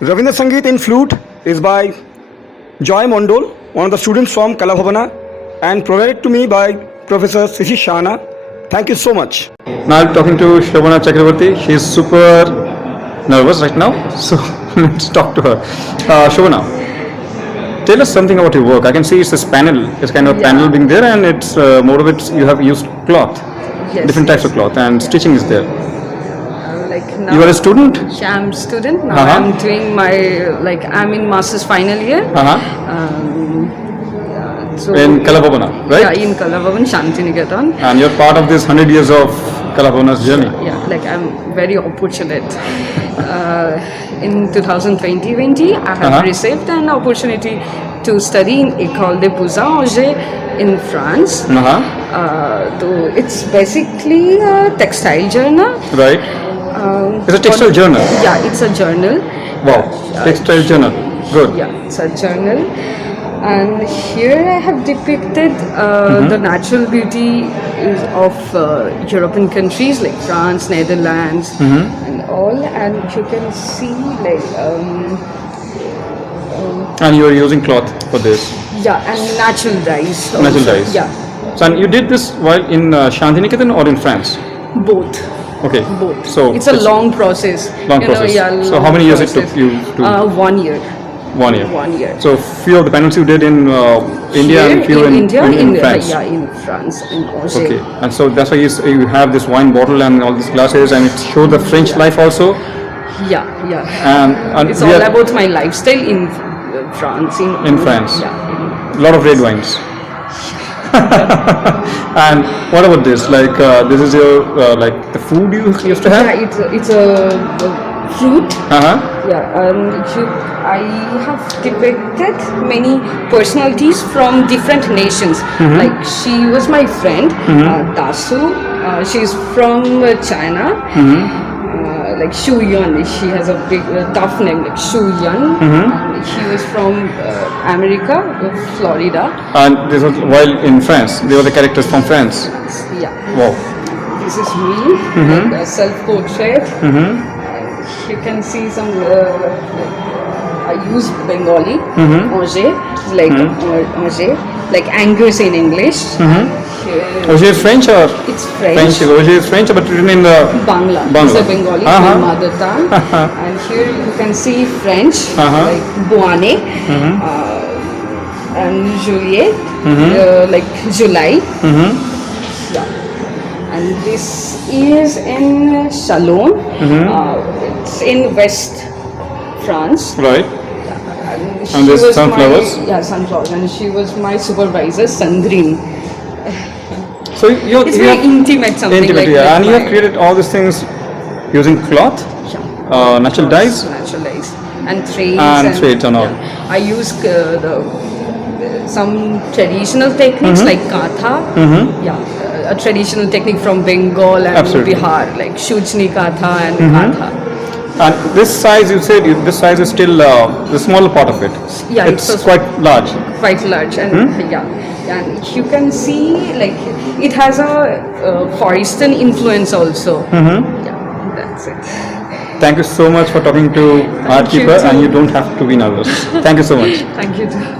Rabindra Sangeet in flute is by Joy Mondol, one of the students from Bhavana, and provided to me by Professor Sishi Shana. Thank you so much. Now I'm talking to Shobana Chakraborty. She is super nervous right now, so let's talk to her. Shobana, tell us something about your work. I can see it's this panel. It's kind of a panel being there, and it's more of it you have used cloth, different types of cloth, and stitching is there. Like now, You are a student? Yeah, I'm student now. I'm doing I'm in master's final year. So In Bhavana, right? Yeah, in Bhavana, Santiniketan. And you're part of this 100 years of Bhavana's journey. Yeah, I'm very fortunate. In 2020, I have received an opportunity to study in École des Beaux-Arts in France. So it's basically a textile journal. Right. It's a textile journal. Yeah, it's a journal. Wow, textile journal. Good. Yeah, it's a journal. And here I have depicted the natural beauty of European countries like France, Netherlands, and all. And you can see And you are using cloth for this. Yeah, and natural dyes. Natural dyes. Yeah. So and you did this while in Santiniketan or in France? Both. Okay. Both. So it's a long process. Long process. So how many years it took you to? 1 year. 1 year. 1 year. So few of the panels you did in India Here and few in India, in France. Yeah, in France and Angers. Okay, and so that's why you have this wine bottle and all these glasses, and it showed the French life also. Yeah. And it's all about my lifestyle in France. In France. Yeah. A lot of red wines. And what about this? Like this is your like the food you used to have? Yeah, it's a fruit. Yeah, I have depicted many personalities from different nations. Like she was my friend, Dasu. She's from China. Like Shu Yun, she has a big tough name like Shu Yun. And she was from America, Florida. And this was while in France. They were the characters from France. Yeah. Wow. This is me, like a self-portrait. You can see some. I use Bengali, Angers, like Angers in English. Angers is French or? It's French. Angers is French, but written in the Bangla. It's a Bengali, my mother tongue. And here you can see French, like Boane, and Juliet, like July. Yeah. And this is in Chalon. It's in West France. Right. And there's sunflowers? Yeah, sunflowers. And she was my supervisor, Sandrine. So it's very intimate something intimate, like yeah. that. And you have created all these things using cloth, natural dyes, natural dyes, and threads. And all. Yeah. I use some traditional techniques like katha. Yeah, a traditional technique from Bengal and Bihar, like Shujni katha and katha. And this size, you said, this size is still the smaller part of it. Yeah, it's quite large. Quite large, and and you can see like it has a Far Eastern influence also. Yeah, that's it. Thank you so much for talking to Art Keeper, and you don't have to be nervous. Thank you so much. Thank you too.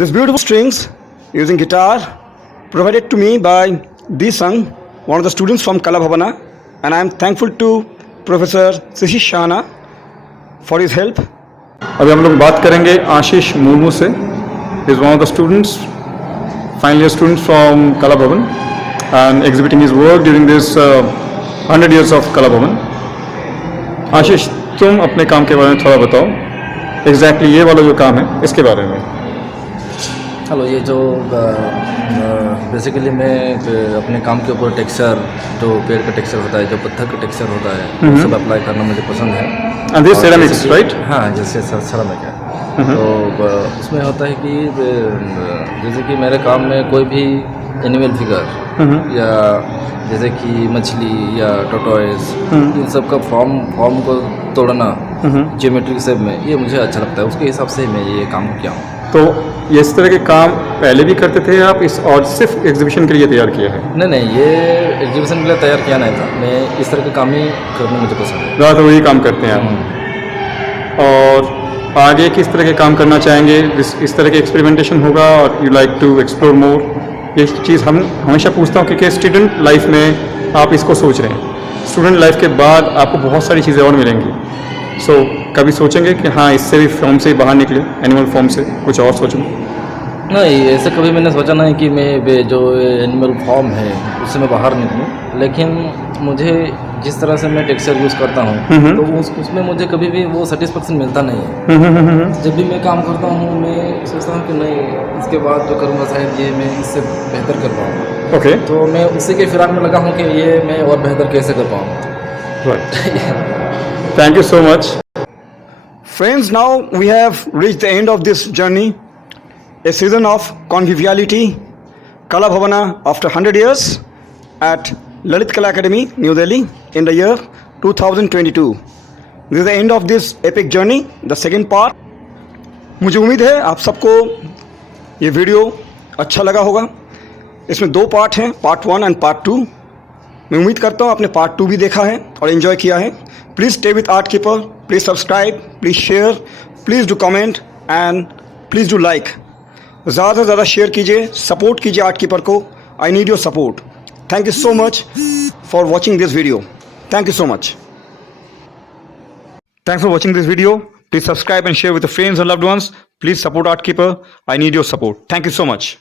This beautiful strings using guitar provided to me by Detsung, one of the students from Kala Bhavana, and I am thankful to Professor Shana for his help. अभी हम लोग बात करेंगे आशीष मुर्मू से. He is one of the students, final year students from Kala Bhavan and exhibiting his work during this 100 years of Kala Bhavan. आशीष, तुम अपने काम के बारे में थोड़ा बताओ. एग्जैक्टली ये वाला जो काम है इसके बारे में. हेलो, ये जो बेसिकली मैं अपने काम के ऊपर टेक्सचर, जो पेड़ का टेक्सचर होता है, जो पत्थर का टेक्सचर होता है, वो सब अप्लाई करना मुझे पसंद है. And this ceramics, right? हाँ, जैसे सेरामिक है. तो उसमें होता है कि जैसे कि मेरे काम में कोई भी एनिमल फिगर या जैसे कि मछली या टोटोइस, इन सब का फॉर्म को तोड़ना ज्योमेट्रिक शेप में, ये मुझे अच्छा लगता है. उसके हिसाब से मैं ये काम किया हूँ. तो ये इस तरह के काम पहले भी करते थे आप, इस और सिर्फ एग्जीबिशन के लिए तैयार किया है? नहीं, ये एग्जीबिशन के लिए तैयार किया नहीं था. मैं इस तरह के काम ही करना मुझे पसंद है. ज़्यादा तो वही काम करते हैं आप. और आगे किस तरह के काम करना चाहेंगे? इस तरह के एक्सपेरिमेंटेशन होगा और you like to explore more? ये चीज़ हम हमेशा पूछता हूँ क्योंकि स्टूडेंट लाइफ में आप इसको सोच रहे हैं. स्टूडेंट लाइफ के बाद आपको बहुत सारी चीज़ें और मिलेंगी. सो कभी सोचेंगे कि हाँ, इससे भी फॉर्म से बाहर निकले, एनिमल फॉर्म से कुछ और सोचेंगे? नहीं, ऐसे कभी मैंने सोचा नहीं कि मैं जो एनिमल फॉर्म है उससे मैं बाहर निकलूँ. लेकिन मुझे जिस तरह से मैं टेक्सचर यूज़ करता हूँ तो उसमें मुझे कभी भी वो सेटिस्फेक्शन मिलता नहीं है. जब भी मैं काम करता हूँ मैं सोचता हूँ कि नहीं, इसके बाद जो करूँगा शायद ये मैं इससे बेहतर कर पाऊँगा. ओके. तो मैं उसी के फिराक में लगा हूँ कि ये मैं और बेहतर कैसे कर पाऊँगा. Thank you so much. Friends, now we have reached the end of this journey, a season of conviviality, Kala Bhavana after 100 years at Lalit Kala Akademi, New Delhi in the year 2022. This is the end of this epic journey, the second part. मुझे उम्मीद है आप सबको ये video अच्छा लगा होगा. इसमें 2 पार्ट हैं, पार्ट 1 एंड पार्ट 2. मैं उम्मीद करता हूँ आपने पार्ट 2 भी देखा है और एंजॉय किया है. Please stay with art keeper, please subscribe, please share, please do comment and please do like. ज़्यादा से ज़्यादा शेयर कीजिए, सपोर्ट कीजिए आर्ट कीपर को. I need your support. Thank you so much for watching this video. Thank you so much. Thanks for watching this video. Please subscribe and share with your friends and loved ones. Please support Art Keeper. I need your support. Thank you so much.